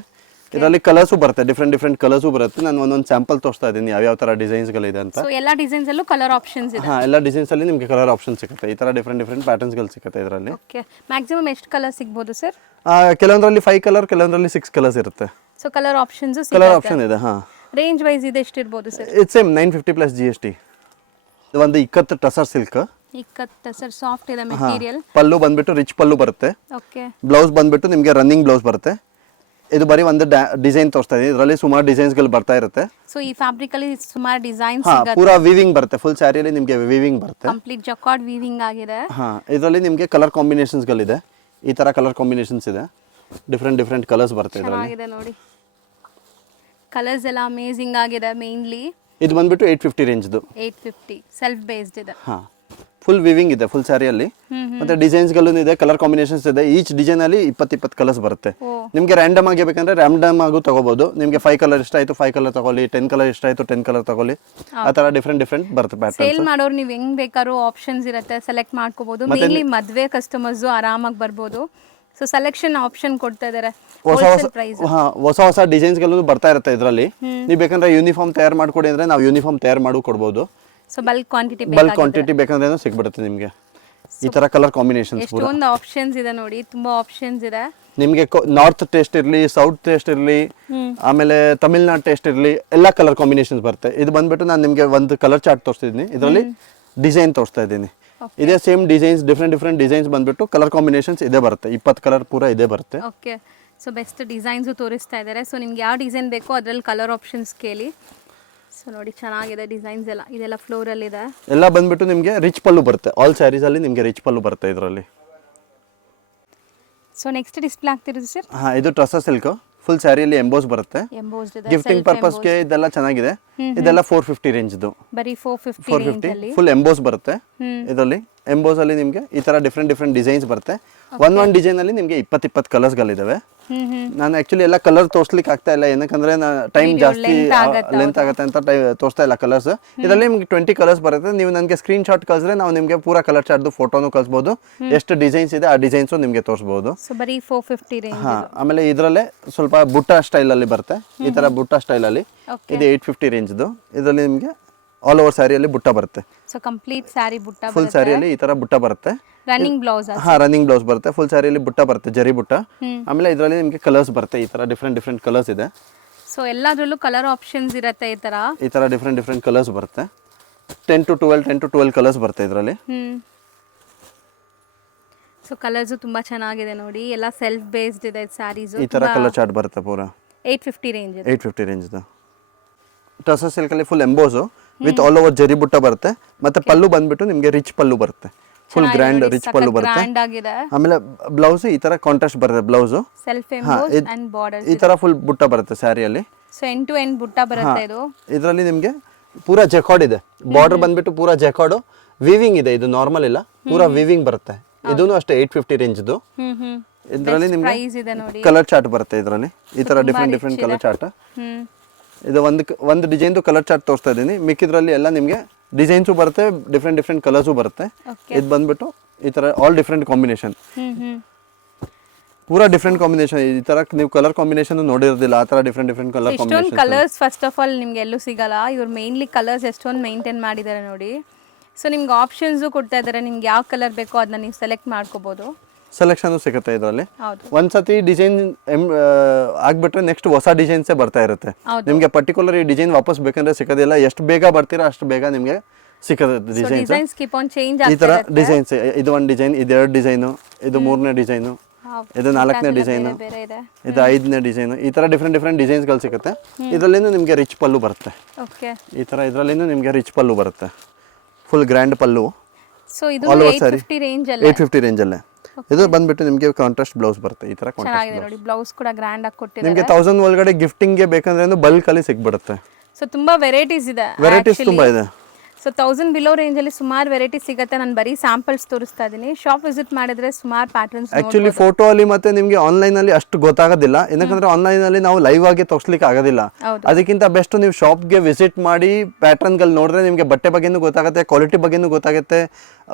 ಇದರಲ್ಲಿ ಕಲರ್ಸು ಬರುತ್ತೆ, ಡಿಫ್ರೆಂಟ್ ಕಲರ್ಸು ಬರುತ್ತೆ. ನಾನು ಒಂದೊಂದು ಸ್ಯಾಂಪಲ್ ತೋರಿಸ್ತಾ ಇದ್ದೀನಿ ಯಾವ ಥರ ಡಿಸೈನ್ಸ್ಗಳಿದೆ ಅಂತ. ಸೊ ಎಲ್ಲ ಡಿಸೈನ್ಸ್ ಅಲ್ಲೂ ಕಲರ್ ಆಪ್ಷನ್ಸ್ ಇದೆ. ಹಾಂ, ಎಲ್ಲ ಡಿಸೈನ್ಸಲ್ಲಿ ನಿಮಗೆ ಕಲರ್ ಆಪ್ಷನ್ ಸಿಗುತ್ತೆ. ಈ ಥರ ಡಿಫ್ರೆಂಟ್ ಪ್ಯಾಟರ್ನ್ಸ್ಗಳು ಸಿಗುತ್ತೆ ಇದರಲ್ಲಿ. ಓಕೆ, ಮ್ಯಾಕ್ಸಿಮಮ್ ಎಷ್ಟು ಕಲರ್ ಸಿಗ್ಬೋದು ಸರ್? ಕೆಲವೊಂದರಲ್ಲಿ 5 ಕಲರ್, ಕೆಲವೊಂದರಲ್ಲಿ 6 ಕಲರ್ಸ್ ಇರುತ್ತೆ. So colour options colour option ಇದೆ. ಹಾಂ, ರೇಂಜ್ ವೈಸ್ ಇದೆ ಎಷ್ಟಿರ್ಬೋದು sir? It's same 950 plus GST. ಇದು ಒಂದು ಇಕ್ಕತ್ತು ಟಸರ್ ಸಿಲ್ಕ್. ಇಕ್ಕತ್ತ ಸರ್, ಸಾಫ್ಟ್ ಇದೆ ಮೆಟೀರಿಯಲ್. ಪಲ್ಲು ಬಂದ್ಬಿಟ್ಟು ರಿಚ್ ಪಲ್ಲು ಬರುತ್ತೆ. ಓಕೆ, ಬ್ಲೌಸ್ ಬಂದ್ಬಿಟ್ಟು ನಿಮಗೆ ರನ್ನಿಂಗ್ ಬ್ಲೌಸ್ ಬರುತ್ತೆ. ಇದು ಬರೀ ಒಂದು ಡಿಸೈನ್ ತೋರಿಸ್ತಾ ಇದೆ. ಇದರಲ್ಲಿ ಸುಮಾರು ಡಿಸೈನ್ಸ್ಗಳು ಬರ್ತಾ ಇರುತ್ತೆ. ಸೊ ಈ ಫ್ಯಾಬ್ರಿಕ್ ಅಲ್ಲಿ ಸುಮಾರು ಡಿಸೈನ್ಸ್ ಹಾ, ಸಿಗುತ್ತೆ. ಪೂರಾ ವೀವಿಂಗ್ ಬರುತ್ತೆ. ಫುಲ್ ಸ್ಯಾರಿಯಲ್ಲಿ ನಿಮಗೆ ವೀವಿಂಗ್ ಬರುತ್ತೆ. ಕಂಪ್ಲೀಟ್ ಜಕಾರ್ಡ್ ವೀವಿಂಗ್ ಆಗಿದೆ. ಹಾ, ಇದರಲ್ಲಿ ನಿಮಗೆ ಕಲರ್ ಕಾಂಬಿನೇಷನ್ಸ್ಗಳಿದೆ. ಈ ತರ ಕಲರ್ ಕಾಂಬಿನೇಷನ್ಸ್ ಇದೆ. ಡಿಫ್ರೆಂಟ್ ಕಲರ್ಸ್ ಬರುತ್ತೆ ಇದರಲ್ಲಿ. ಚೆನ್ನಾಗಿದೆ ನೋಡಿ, ಕಲರ್ಸ್ ಎಲ್ಲ ಅಮೇಜಿಂಗ್ ಆಗಿದೆ. ಮೇನ್ಲಿ ಇದು ಬಂದ್ಬಿಟ್ಟು 850 ರೇಂಜ್ದು. 850 ಸೆಲ್ಫ್ ಬೇಸ್ಡ್ ಇದೆ. ಹಾ, ಫುಲ್ ವಿವಿಂಗ್ ಇದೆ ಫುಲ್ ಸ್ಯಾರಿಯಲ್ಲಿ. ಮತ್ತೆ ಡಿಸೈನ್ಸ್ಗಳು ಇದೆ, ಕಲರ್ ಕಾಂಬಿನೇಷನ್ಸ್ ಇದೆ. ಈಚ್ ಡಿಸೈನ್ ಅಲ್ಲಿ 20 ಕಲರ್ಸ್ ಬರುತ್ತೆ. ನಿಮಗೆ ರ್ಯಾಂಡಮ್ ಆಗಿ ಬೇಕಂದ್ರೆ ರ್ಯಾಂಡಮ್ ಆಗು ತಗೋಬಹುದು. ನಿಮಗೆ 5 ಕಲರ್ ಇಷ್ಟ ಆಯ್ತು 5 ಕಲರ್ ತಗೊಳ್ಳಿ, 10 ಕಲರ್ ಇಷ್ಟ ಆಯ್ತು 10 ಕಲರ್ ತಗೊಳ್ಳಿ. ಆ ತರ ಡಿಫ್ರೆಂಟ್ ಬರುತ್ತೆ ಪ್ಯಾಟರ್ನ್. ಸೇಲ್ ಮಾಡೋರು ನೀವು ಹೆಂಗ್ ಬೇಕಾದ್ರೂ ಆಪ್ಷನ್ಸ್ ಇರುತ್ತೆ, ಸೆಲೆಕ್ಟ್ ಮಾಡ್ಕೋಬಹುದು. ಮೇನ್ಲಿ ಮದ್ವೆ ಕಸ್ಟಮರ್ಸ್ ಆರಾಮಾಗಿ ಬರ್ಬೋದು. ಸೊ ಸೆಲೆಕ್ಷನ್ ಆಪ್ಷನ್ ಕೊಡ್ತಾ ಇದಾರೆ. ಹೊಸ ಡಿಸೈನ್ಸ್ಗಳು ಬರ್ತಾ ಇರುತ್ತೆ ಇದರಲ್ಲಿ. ನೀವು ಬೇಕಂದ್ರೆ ಯೂನಿಫಾರ್ಮ್ ತಯಾರು ಮಾಡ್ಕೊಡಿ ಅಂದ್ರೆ ನಾವು ಯೂನಿಫಾರ್ಮ್ ತಯಾರು ಮಾಡಿ ಕೊಡ್ಬೋದು. ಸೊ ಬಲ್ಕ್ ಕ್ವಾಂಟಿಟಿ ಬೇಕಂದ್ರೆ ಸಿಗ್ಬಿಡುತ್ತೆ ನಿಮಗೆ. ಈ ತರ ಕಲರ್ ಕಾಂಬಿನೇಷನ್ಸ್ ಎಷ್ಟೊಂದು ಆಪ್ಷನ್ಸ್ ಇದೆ ನೋಡಿ, ತುಂಬಾ ಆಪ್ಷನ್ಸ್ ಇದೆ. ನಿಮಗೆ ನಾರ್ತ್ ಟೇಸ್ಟ್ ಇರಲಿ, ಸೌತ್ ಟೇಸ್ಟ್ ಇರಲಿ, ಆಮೇಲೆ ತಮಿಳ್ನಾಡು ಟೇಸ್ಟ್ ಇರಲಿ, ಎಲ್ಲ ಕಲರ್ ಕಾಂಬಿನೇಷನ್ಸ್ ಬರುತ್ತೆ. ಇದು ಬಂದ್ಬಿಟ್ಟು ನಾನು ನಿಮಗೆ ಒಂದು ಕಲರ್ ಚಾರ್ಟ್ ತೋರಿಸ್ತಿದ್ದೀನಿ. ಇದರಲ್ಲಿ ಡಿಸೈನ್ ತೋರಿಸ್ತಾ ಇದ್ದೀನಿ. ಇದೇ ಸೇಮ್ ಡಿಸೈನ್ಸ್ ಡಿಫ್ರೆಂಟ್ ಡಿಸೈನ್ಸ್ ಬಂದ್ಬಿಟ್ಟು ಕಲರ್ ಕಾಂಬಿನೇಷನ್ಸ್ ಇದೇ ಬರುತ್ತೆ. 20 ಕಲರ್ ಪೂರ ಇದೇ ಬರುತ್ತೆ. ಓಕೆ, ಸೊ ಬೆಸ್ಟ್ ಡಿಸೈನ್ಸ್ ತೋರಿಸ್ತಾ ಇದ್ದಾರೆ. ಸೊ ನಿಮ್ಗೆ ಯಾವ ಡಿಸೈನ್ ಬೇಕೋ ಅದರಲ್ಲಿ ಕಲರ್ ಆಪ್ಷನ್ಸ್ ಕೇಳಿ. ಸೊ ನೋಡಿ, ಚೆನ್ನಾಗಿದೆ ಡಿಸೈನ್ಸ್ ಎಲ್ಲ. ಇದೆಲ್ಲ ಫ್ಲೋರಲ್ ಇದೆ. ಎಲ್ಲ ಬಂದ್ಬಿಟ್ಟು ನಿಮಗೆ ರಿಚ್ ಪಲ್ಲು ಬರುತ್ತೆ. ಆಲ್ ಸ್ಯಾರೀಸ್ ಅಲ್ಲಿ ನಿಮಗೆ ರಿಚ್ ಪಲ್ಲು ಬರುತ್ತೆ ಇದರಲ್ಲಿ. ಸೊ ನೆಕ್ಸ್ಟ್ ಡಿಸ್ಪ್ಲೇ ಆಗ್ತಿರೋದು ಸರ್? ಹಾ, ಇದು ಟ್ರಸ್ಸರ್ ಸಿಲ್ಕ್. ಫುಲ್ ಸ್ಯಾರಿಯಲ್ಲಿ ಎಂಬೋಸ್ ಬರುತ್ತೆ. ಎಂಬೋಸ್ಡ್ ಇದೆ. ಗಿಫ್ಟಿಂಗ್ ಪರ್ಪಸ್ಗೆ ಇದೆಲ್ಲ ಚೆನ್ನಾಗಿದೆ. ಇದೆಲ್ಲ 450 ರೇಂಜ್ದು. ಬರೀ 450 ರೇಂಜ್ ಅಲ್ಲಿ ಫುಲ್ ಎಂಬೋಸ್ ಬರುತ್ತೆ. ಇದರಲ್ಲಿ ಎಂಬೋಸ್ ಅಲ್ಲಿ ನಿಮಗೆ ಈ ತರ ಡಿಫ್ರೆಂಟ್ ಡಿಸೈನ್ಸ್ ಬರುತ್ತೆ. ಒಂದ್ ಡಿಸೈನ್ ಅಲ್ಲಿ ನಿಮಗೆ 20 ಕಲರ್ಸ್ ಗಳಿದಾವೆ. ನಾನು ಆಕ್ಚುಲಿ ಎಲ್ಲ ಕಲರ್ ತೋರ್ಸ್ಲಿಕ್ಕೆ ಆಗ್ತಾ ಇಲ್ಲ, ಏನಕ್ಕಂದ್ರೆ ಟೈಮ್ ಜಾಸ್ತಿ ಲೆಂತ್ ಆಗುತ್ತೆ ಅಂತ ತೋರಿಸ್ತಾ ಇಲ್ಲ ಕಲರ್ಸ್. ಇದರಲ್ಲಿ ನಿಮ್ಗೆ 20 ಕಲರ್ಸ್ ಬರುತ್ತೆ. ನೀವು ನನಗೆ ಸ್ಕ್ರೀನ್ ಶಾಟ್ ಕಳಿಸಿದ್ರೆ ನಾವು ನಿಮಗೆ ಪೂರಾ ಕಲರ್ ಚಾರ್ಟ್ದು ಫೋಟೋನು ಕಳಿಸಬಹುದು. ಎಷ್ಟು ಡಿಸೈನ್ಸ್ ಇದೆ ಆ ಡಿಸೈನ್ಸ್ ನಿಮಗೆ ತೋರಿಸಬಹುದು. ಸೊ ಬರೀ 450 ರೇಂಜ್. ಹಾ, ಆಮೇಲೆ ಇದರಲ್ಲೇ ಸ್ವಲ್ಪ ಬುಟ್ಟ ಸ್ಟೈಲ್ ಅಲ್ಲಿ ಬರುತ್ತೆ. ಈ ತರ ಬುಟ್ಟ ಸ್ಟೈಲ್ ಅಲ್ಲಿ ಇದು 850 ರೇಂಜ್ದು. ಇದರಲ್ಲಿ ನಿಮಗೆ ಆಲ್ ಓವರ್ ಸ್ಯಾರಿಯಲ್ಲಿ ಬುಟ್ಟ ಬರುತ್ತೆ. ಸೊ ಕಂಪ್ಲೀಟ್ ಸ್ಯಾರಿ ಬುಟ್ಟ ಬರುತ್ತೆ. ಫುಲ್ ಸ್ಯಾರಿಯಲ್ಲಿ ಈ ತರ ಬುಟ್ಟ ಬರುತ್ತೆ. Running blouse. ಹಾ, ರನ್ನಿಂಗ್ ಬ್ಲೌಸ್ ಬರುತ್ತೆ. ಫುಲ್ ಸ್ಯಾರಿಯಲ್ಲಿ ಬುಟ್ಟ ಬರುತ್ತೆ, ಜರಿ ಬುಟ್ಟ. ಆಮೇಲೆ ಇದರಲ್ಲಿ ನಿಮಗೆ ಕಲರ್ಸ್ ಬರುತ್ತೆ. ಈ ತರ ಡಿಫ್ರೆಂಟ್ ಕಲರ್ಸ್ ಇದೆ. ಸೊ ಎಲ್ಲದರಲ್ಲೂ ಕಲರ್ ಆಪ್ಷನ್ಸ್ ಇರುತ್ತೆ. ಈ ತರ ಡಿಫ್ರೆಂಟ್ ಕಲರ್ಸ್ ಬರುತ್ತೆ. 10 to 12 ಕಲರ್ಸ್ ಬರುತ್ತೆ ಇದರಲ್ಲಿ. ಸೊ ಕಲರ್ಸ್ ತುಂಬಾ ಚೆನ್ನಾಗಿದೆ ನೋಡಿ. ಎಲ್ಲ ಸೆಲ್ಫ್ ಬೇಸ್ಡ್ ಇದೆ ಸ್ಯಾರೀಸ್. ಈ ತರ ಕಲರ್ ಚಾರ್ಟ್ ಬರುತ್ತೆ ಪೂರಾ. 850 ರೇಂಜ್. 850 ರೇಂಜ್. ಟಸರ್ ಸಿಲ್ಕ್ ಅಲ್ಲಿ full emboss with all over ಜರಿ ಬುಟ್ಟ ಬರುತ್ತೆ. ಮತ್ತೆ ಪಲ್ಲು ಬಂದ್ಬಿಟ್ಟು ನಿಮಗೆ ರಿಚ್ ಪಲ್ಲು ಬರುತ್ತೆ. ಫುಲ್ ಗ್ರ್ಯಾಂಡ್ ರಿಚ್ ಪಲ್ಲು ಬರುತ್ತೆ. ಆಮೇಲೆ ಬ್ಲೌಸ್ ಈ ತರ ಕಾಂಟ್ರಾಸ್ಟ್ ಬರುತ್ತೆ. Blouse self emboss and borders ಈ ತರ ಫುಲ್ ಬುಟ್ಟ ಬರುತ್ತೆ ಸ್ಯಾರಿಯಲ್ಲಿ. ಸೊ ಎಂಡ್ ಟು ಎಂಡ್ ಬುಟ್ಟ ಬರುತ್ತೆ ಇದು. ಇದರಲ್ಲಿ ನಿಮಗೆ ಪೂರಾ ಜಕಾರ್ಡ್ ಇದೆ. ಬಾರ್ಡರ್ ಬಂದ್ಬಿಟ್ಟು ಪೂರಾ ಜಕಾರ್ಡ್ ವೀವಿಂಗ್ ಇದೆ. ಇದು ನಾರ್ಮಲ್ ಇಲ್ಲ, ಪೂರಾ ವೀವಿಂಗ್ ಬರುತ್ತೆ. ಇದೂನು ಅಷ್ಟೇ 850 ರೇಂಜ್ದು. ಇದರಲ್ಲಿ ನಿಮಗೆ ಕಲರ್ ಚಾರ್ಟ್ ಬರುತ್ತೆ. ಇದರಲ್ಲಿ ಈ ತರ ಡಿಫ್ರೆಂಟ್ ಕಲರ್ ಚಾರ್ಟ್. ಇದು ಒಂದು ಡಿಸೈನ್ದು ಕಲರ್ ಚಾರ್ಟ್ ತೋರಿಸ್ತಾ ಇದ್ದೀನಿ. ಮಿಕ್ಕಿದ್ರಲ್ಲಿ ಎಲ್ಲ ನಿಮಗೆ ಡಿಸೈನ್ಸು ಬರುತ್ತೆ, ಡಿಫ್ರೆಂಟ್ ಕಲರ್ಸು ಬರುತ್ತೆ. ಇದು ಬಂದ್ಬಿಟ್ಟು ಈ ತರ ಆಲ್ ಡಿಫ್ರೆಂಟ್ ಕಾಂಬಿನೇಷನ್, ಪೂರಾ ಡಿಫ್ರೆಂಟ್ ಕಾಂಬಿನೇಷನ್. ಈ ತರ ನೀವು ಕಲರ್ ಕಾಂಬಿನೇಷನ್ ನೋಡಿರೋದಿಲ್ಲ. ಆ ತರ different colour combination. Colours first of all ನಿಮ್ಗೆ ಎಲ್ಲೂ ಸಿಗಲ್ಲ. ಇವ್ರು ಮೇನ್ಲಿ ಕಲರ್ಸ್ ಎಷ್ಟೊಂದು ಮೇಂಟೈನ್ ಮಾಡಿದ್ದಾರೆ ನೋಡಿ. ಸೊ ನಿಮ್ಗೆ ಆಪ್ಷನ್ಸು ಕೊಡ್ತಾ ಇದ್ದಾರೆ. ನಿಮ್ಗೆ ಯಾವ ಕಲರ್ ಬೇಕೋ ಅದನ್ನ ನೀವು ಸೆಲೆಕ್ಟ್ ಮಾಡ್ಕೋಬಹುದು. ಸೆಲೆಕ್ಷನ್ ಸಿಗುತ್ತೆ ಇದರಲ್ಲಿ. ಒಂದ್ಸತಿ ಡಿಸೈನ್ ಆಗ್ಬಿಟ್ರೆ ನೆಕ್ಸ್ಟ್ ಹೊಸ ಡಿಸೈನ್ಸೇ ಬರ್ತಾ ಇರುತ್ತೆ. ನಿಮಗೆ ಪರ್ಟಿಕ್ಯುಲರ್ ಈ ಡಿಸೈನ್ ವಾಪಸ್ ಬೇಕಂದ್ರೆ ಸಿಗೋದಿಲ್ಲ. ಎಷ್ಟು ಬೇಗ ಬರ್ತೀರಾ ಅಷ್ಟು ಬೇಗ ನಿಮಗೆ ಸಿಗುತ್ತೆ ಡಿಸೈನ್ಸ್. ಈ ತರ ಡಿಸೈನ್ಸ್, ಇದು ಒಂದು ಡಿಸೈನ್, ಇದು 2 ಡಿಸೈನು, ಇದು 3ನೇ ಡಿಸೈನು, ಇದು 4ನೇ ಡಿಸೈನು, ಇದು 5ನೇ ಡಿಸೈನು. ಈ ತರ ಡಿಫ್ರೆಂಟ್ ಡಿಸೈನ್ಸ್ಗಳು ಸಿಗುತ್ತೆ. ಇದರಲ್ಲಿನೂ ನಿಮಗೆ ರಿಚ್ ಪಲ್ಲು ಬರುತ್ತೆ. ಈ ತರ ಇದರಲ್ಲಿನೂ ನಿಮಗೆ ರಿಚ್ ಪಲ್ಲು ಬರುತ್ತೆ. ಫುಲ್ ಗ್ರ್ಯಾಂಡ್ ಪಲ್ಲು. ಸೊ ಇದು 850 ರೇಂಜ್ ಅಲ್ಲೇ. 850 ರೇಂಜ್ ಅಲ್ಲೇ. ಇದು ಬಂದ್ಬಿಟ್ಟು ನಿಮಗೆ ಕಾಂಟ್ರಾಸ್ಟ್ ಬ್ಲೌಸ್ ಬರುತ್ತೆ. ಈ ತರ ಚೆನ್ನಾಗಿದೆ ನೋಡಿ. ಬ್ಲೌಸ್ ಕೂಡ ಗ್ರ್ಯಾಂಡ್ ಆಗಿ ಕೊಟ್ಟಿದ್ದಾರೆ. ನಿಮಗೆ 1000 ಒಳಗಡೆ ಗಿಫ್ಟಿಂಗ್ ಗೆ ಬೇಕಂದ್ರೆ ಬಲ್ಕ್ ಅಲ್ಲಿ ಸಿಗ್ಬಿಡುತ್ತೆ. ಸೊ ತುಂಬಾ ವೆರೈಟೀಸ್ ಇದೆ. ವೆರೈಟೀಸ್ ತುಂಬಾ ಇದೆ. ಸೊ 1000 ಬಿಲೋ ರೇಂಜ್ ಅಲ್ಲಿ ಸುಮಾರು ವೆರೈಟೀಸ್ ಸಿಗುತ್ತೆ. ನಾನು ಬರೀ ಸ್ಯಾಂಪಲ್ಸ್ ತೋರಿಸ್ತಾ ಇದ್ದೀನಿ. ಶಾಪ್ ವಿಸಿಟ್ ಮಾಡಿದ್ರೆ ಸುಮಾರು ಪ್ಯಾಟರ್ನ್ಸ್. ಆಕ್ಚುಲಿ ಫೋಟೋ ಅಲ್ಲಿ ಮತ್ತೆ ನಿಮಗೆ ಆನ್ಲೈನ್ ಅಲ್ಲಿ ಅಷ್ಟು ಗೊತ್ತಾಗೋದಿಲ್ಲ. ಏನಕಂದ್ರೆ ಆನ್ಲೈನ್ ಅಲ್ಲಿ ನಾವು ಲೈವ್ ಆಗಿ ತೋರಿಸ್ಲಿಕ್ಕೆ ಆಗೋದಿಲ್ಲ. ಅದಕ್ಕಿಂತ ಬೆಸ್ಟ್ ನೀವು ಶಾಪ್ ಗೆ ವಿಸಿಟ್ ಮಾಡಿ ಪ್ಯಾಟರ್ನ್ ಗಳು ನೋಡಿದ್ರೆ ನಿಮಗೆ ಬಟ್ಟೆ ಬಗ್ಗೆನೂ ಗೊತ್ತಾಗುತ್ತೆ, ಕ್ವಾಲಿಟಿ ಬಗ್ಗೆನೂ ಗೊತ್ತಾಗುತ್ತೆ,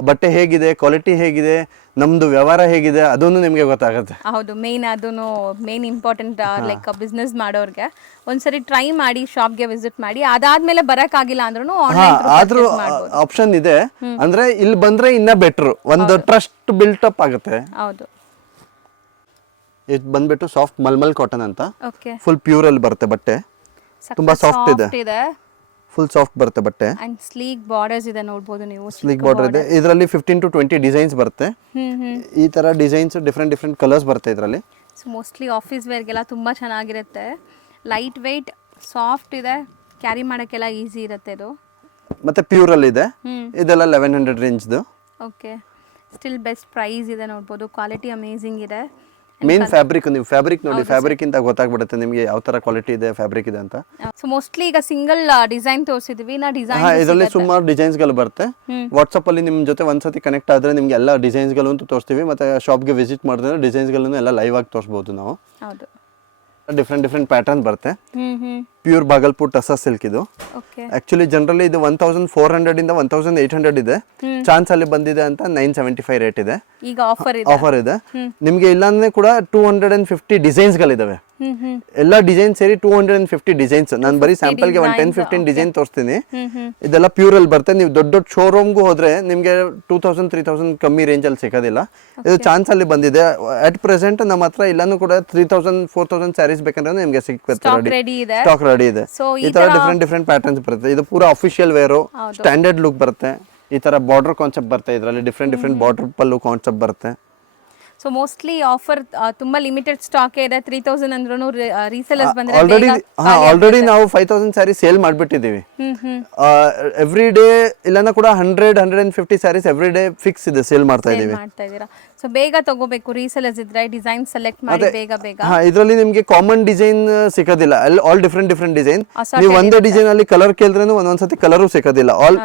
ಬಟ್ಟೆ ಹೇಗಿದೆ, ಕ್ವಾಲಿಟಿ ಹೇಗಿದೆ, ನಮ್ದು ವ್ಯವಹಾರ ಹೇಗಿದೆ ಅದನ್ನು ನಿಮಗೆ ಗೊತ್ತಾಗುತ್ತೆ. ಹೌದು, ಮೇನ್ ಇಂಪಾರ್ಟೆಂಟ್ ಲೈಕ್ ಬಿಸ್ನೆಸ್ ಮಾಡೋರ್ಗೆ ಒಂದ್ಸರಿ ಟ್ರೈ ಮಾಡಿ, ಶಾಪ್ಗೆ ವಿಸಿಟ್ ಮಾಡಿ, ಅದಾದ್ಮೇಲೆ ಬರಕ್ಕಾಗಿಲ್ಲ ಅಂದ್ರೂ ಆದ್ರೂ ಆಪ್ಷನ್ ಇದೆ. ಅಂದ್ರೆ ಇಲ್ಲಿ ಬಂದ್ರೆ ಇನ್ನ ಬೆಟ್ರು, ಒಂದು ಟ್ರಸ್ಟ್ ಬಿಲ್ಟ್ ಅಪ್ ಆಗುತ್ತೆ. ಹೌದು. ಇದು ಬಂದ್ಬಿಟ್ಟು ಸಾಫ್ಟ್ ಮಲ್ಮಲ್ ಕಾಟನ್ ಅಂತ, ಓಕೆ, ಫುಲ್ ಪ್ಯೂರ್ ಅಲ್ಲಿ ಬರುತ್ತೆ ಬಟ್ಟೆ, ತುಂಬಾ ಸಾಫ್ಟ್ ಇದೆ, ಫುಲ್ ಸಾಫ್ಟ್ ಬರುತ್ತೆ ಬಟ್ಟೆ. ಅಂಡ್ ಸ್ಲೀಕ್ ಬಾರ್ಡರ್ಸ್ ಇದೆ ನೋಡಬಹುದು ನೀವು. ಸ್ಲೀಕ್ ಬಾರ್ಡರ್ ಇದೆ. ಇದರಲ್ಲಿ 15 to 20 ಡಿಸೈನ್ಸ್ ಬರುತ್ತೆ. ಈ ತರ ಡಿಸೈನ್ಸ್ ಡಿಫ್ರೆಂಟ್ ಕಲರ್ಸ್ ಬರುತ್ತೆ ಇದರಲ್ಲಿ. ಸೊ ಮೋಸ್ಟ್ಲಿ ಆಫೀಸ್ ವೇರ್ಗೆಲ್ಲ ತುಂಬಾ ಚೆನ್ನಾಗಿರುತ್ತೆ. ಲೈಟ್ ವೆಯ್ಟ್, ಸಾಫ್ಟ್ ಇದೆ, ಕ್ಯಾರಿ ಮಾಡೋಕ್ಕೆಲ್ಲ ಈಸಿ ಇರುತ್ತೆ ಇದು. ಮತ್ತೆ ಪ್ಯೂರ್ ಅಲ್ಲಿ ಇದೆ. ಇದೆಲ್ಲ 1100 ರೇಂಜ್ದು. ಓಕೆ, ಸ್ಟಿಲ್ ಬೆಸ್ಟ್ ಪ್ರೈಸ್ ಇದೆ ನೋಡ್ಬೋದು. ಕ್ವಾಲಿಟಿ ಅಮೇಸಿಂಗ್ ಇದೆ. ಮೇನ್ ಫ್ಯಾಬ್ರಿಕ್, ನೀವು ಫ್ಯಾಬ್ರಿಕ್ ನೋಡಿ, ಫ್ಯಾಬ್ರಿಕ್ ಇಂದ ಗೊತ್ತಾಗ್ಬಿಡುತ್ತೆ ನಿಮಗೆ ಯಾವ ತರ ಕ್ವಾಲಿಟಿ ಇದೆ ಫ್ಯಾಬ್ರಿಕ್ ಇದೆ ಅಂತ. ಸೊ ಮೋಸ್ಟ್ಲಿ ಈಗ ಸಿಂಗಲ್ ಡಿಸೈನ್ ತೋರಿಸಿದ್ವಿ ನಾ. ಡಿಸೈನ್ ಇದರಲ್ಲಿ ಸುಮಾರು ಡಿಸೈನ್ಸ್ ಗಳು ಬರುತ್ತೆ. ವಾಟ್ಸ್ಆಪ್ ಅಲ್ಲಿ ನಿಮ್ ಜೊತೆ ಒಂದ್ಸತಿ ಕನೆಕ್ಟ್ ಆದ್ರೆ ನಿಮ್ಗೆ ಎಲ್ಲ ಡಿಸೈನ್ಸ್ ಗಳು ಅಂತ ತೋರಿಸ್ತೀವಿ. ಮತ್ತೆ ಶಾಪ್ಗೆ ವಿಸಿಟ್ ಮಾಡಿದ್ರೆ ಡಿಸೈನ್ಸ್ ಗಳನ್ನು ಎಲ್ಲ ಲೈವ್ ಆಗಿ ತೋರಿಸಬಹುದು ನಾವು. ಹೌದು, ಡಿಫ್ರೆಂಟ್ ಪ್ಯಾಟರ್ನ್ ಬರುತ್ತೆ. ಪ್ಯೂರ್ ಬಾಗಲ್ಪುರ್ ಟಸಾ ಸಿಲ್ಕ್ ಇದು. ಆಕ್ಚುಲಿ ಜನರಲಿ ಇದು 1400 ಇಂದ 1800 ಇದೆ. ಚಾನ್ಸ್ ಅಲ್ಲಿ ಬಂದಿದೆ ಅಂತ 975 ರೇಟ್ ಇದೆ. ಈಗ ಆಫರ್ ಇದೆ. ನಿಮ್ಗೆ ಇಲ್ಲಾಂದ್ರೆ ಕೂಡ 250 ಡಿಸೈನ್ಸ್ ಗಳಿದಾವೆ. ಎಲ್ಲ ಡಿಸೈನ್ ಸೇರಿ 250 ಡಿಸೈನ್ಸ್. ನಾನು ಬರೀ ಸ್ಯಾಂಪಲ್ ಗೆ 10-15 ಡಿಸೈನ್ ತೋರಿಸ್ತೀನಿ. ಇದೆಲ್ಲ ಪ್ಯೂರ್ ಅಲ್ಲಿ ಬರುತ್ತೆ. ನೀವು ದೊಡ್ಡ ಶೋರೂಮ್ಗೂ ಹೋದ್ರೆ ನಿಮ್ಗೆ 2000-3000 ಕಮ್ಮಿ ರೇಂಜ್ ಅಲ್ಲಿ ಸಿಗೋದಿಲ್ಲ. ಇದು ಚಾನ್ಸ್ ಅಲ್ಲಿ ಬಂದಿದೆ. ಅಟ್ ಪ್ರೆಸೆಂಟ್ ನಮ್ಮ ಹತ್ರ ಇಲ್ಲಾನು ಕೂಡ 3000-4000 ಸ್ಯಾರೀಸ್ ಬೇಕಂದ್ರೆ ನಿಮ್ಗೆ ಸಿಗುತ್ತೆ. ಸ್ಟಾಕ್ ರೆಡಿ ಇದೆ. ಈ ತರ ಡಿಫ್ರೆಂಟ್ ಪ್ಯಾಟರ್ನ್ಸ್ ಬರುತ್ತೆ. ಇದು ಪೂರಾ ಅಫಿಷಿಯಲ್ ವೇರು, ಸ್ಟ್ಯಾಂಡರ್ಡ್ ಲುಕ್ ಬರುತ್ತೆ. ಈ ತರ ಬಾರ್ಡರ್ ಕಾನ್ಸೆಪ್ಟ್ ಬರುತ್ತೆ. ಇದರಲ್ಲಿ ಡಿಫ್ರೆಂಟ್ ಬಾರ್ಡರ್ ಪಲ್ಲು ಕಾನ್ಸೆಪ್ಟ್ ಬರುತ್ತೆ. ಸೊ ಮೋಸ್ಟ್ಲಿ ಆಫರ್ ತುಂಬಾ ಲಿಮಿಟೆಡ್ ಸ್ಟಾಕ್ ಇದೆ. 3000 ಅಂದ್ರೂ ರೀಸೆಲರ್ಸ್ ಬಂದ್ರೆ ಆಲ್ರೆಡಿ ನಾವು 5000 ಸ್ಯಾರಿ ಸೇಲ್ ಮಾಡ್ಬಿಟ್ಟಿದೀವಿ. ಎವ್ರಿ ಡೇ ಇಲ್ಲಾನ ಕೂಡ 100-150 ಸ್ಯಾರೀಸ್ ಎವ್ರಿ ಡೇ ಫಿಕ್ಸ್ ಇದೆ ಸೇಲ್ ಮಾಡ್ತಾ ಇದೀವಿ. ಸೊ ಬೇಗ ತಗೋಬೇಕು, ರೀಸೆಲರ್ಸ್ ಇದ್ರೆ ಡಿಸೈನ್ ಸೆಲೆಕ್ಟ್ ಮಾಡಿ ಬೇಗ. ಇದರಲ್ಲಿ ನಿಮ್ಗೆ ಕಾಮನ್ ಡಿಸೈನ್ ಸಿಗೋದಿಲ್ಲ. All different design. ನೀವು ಒಂದೇ ಡಿಸೈನ್ ಅಲ್ಲಿ ಕಲರ್ ಕೇಳಿದ್ರೂ ಒಂದೊಂದ್ಸತಿ ಕಲರು ಸಿಗೋದಿಲ್ಲ. ಆಲ್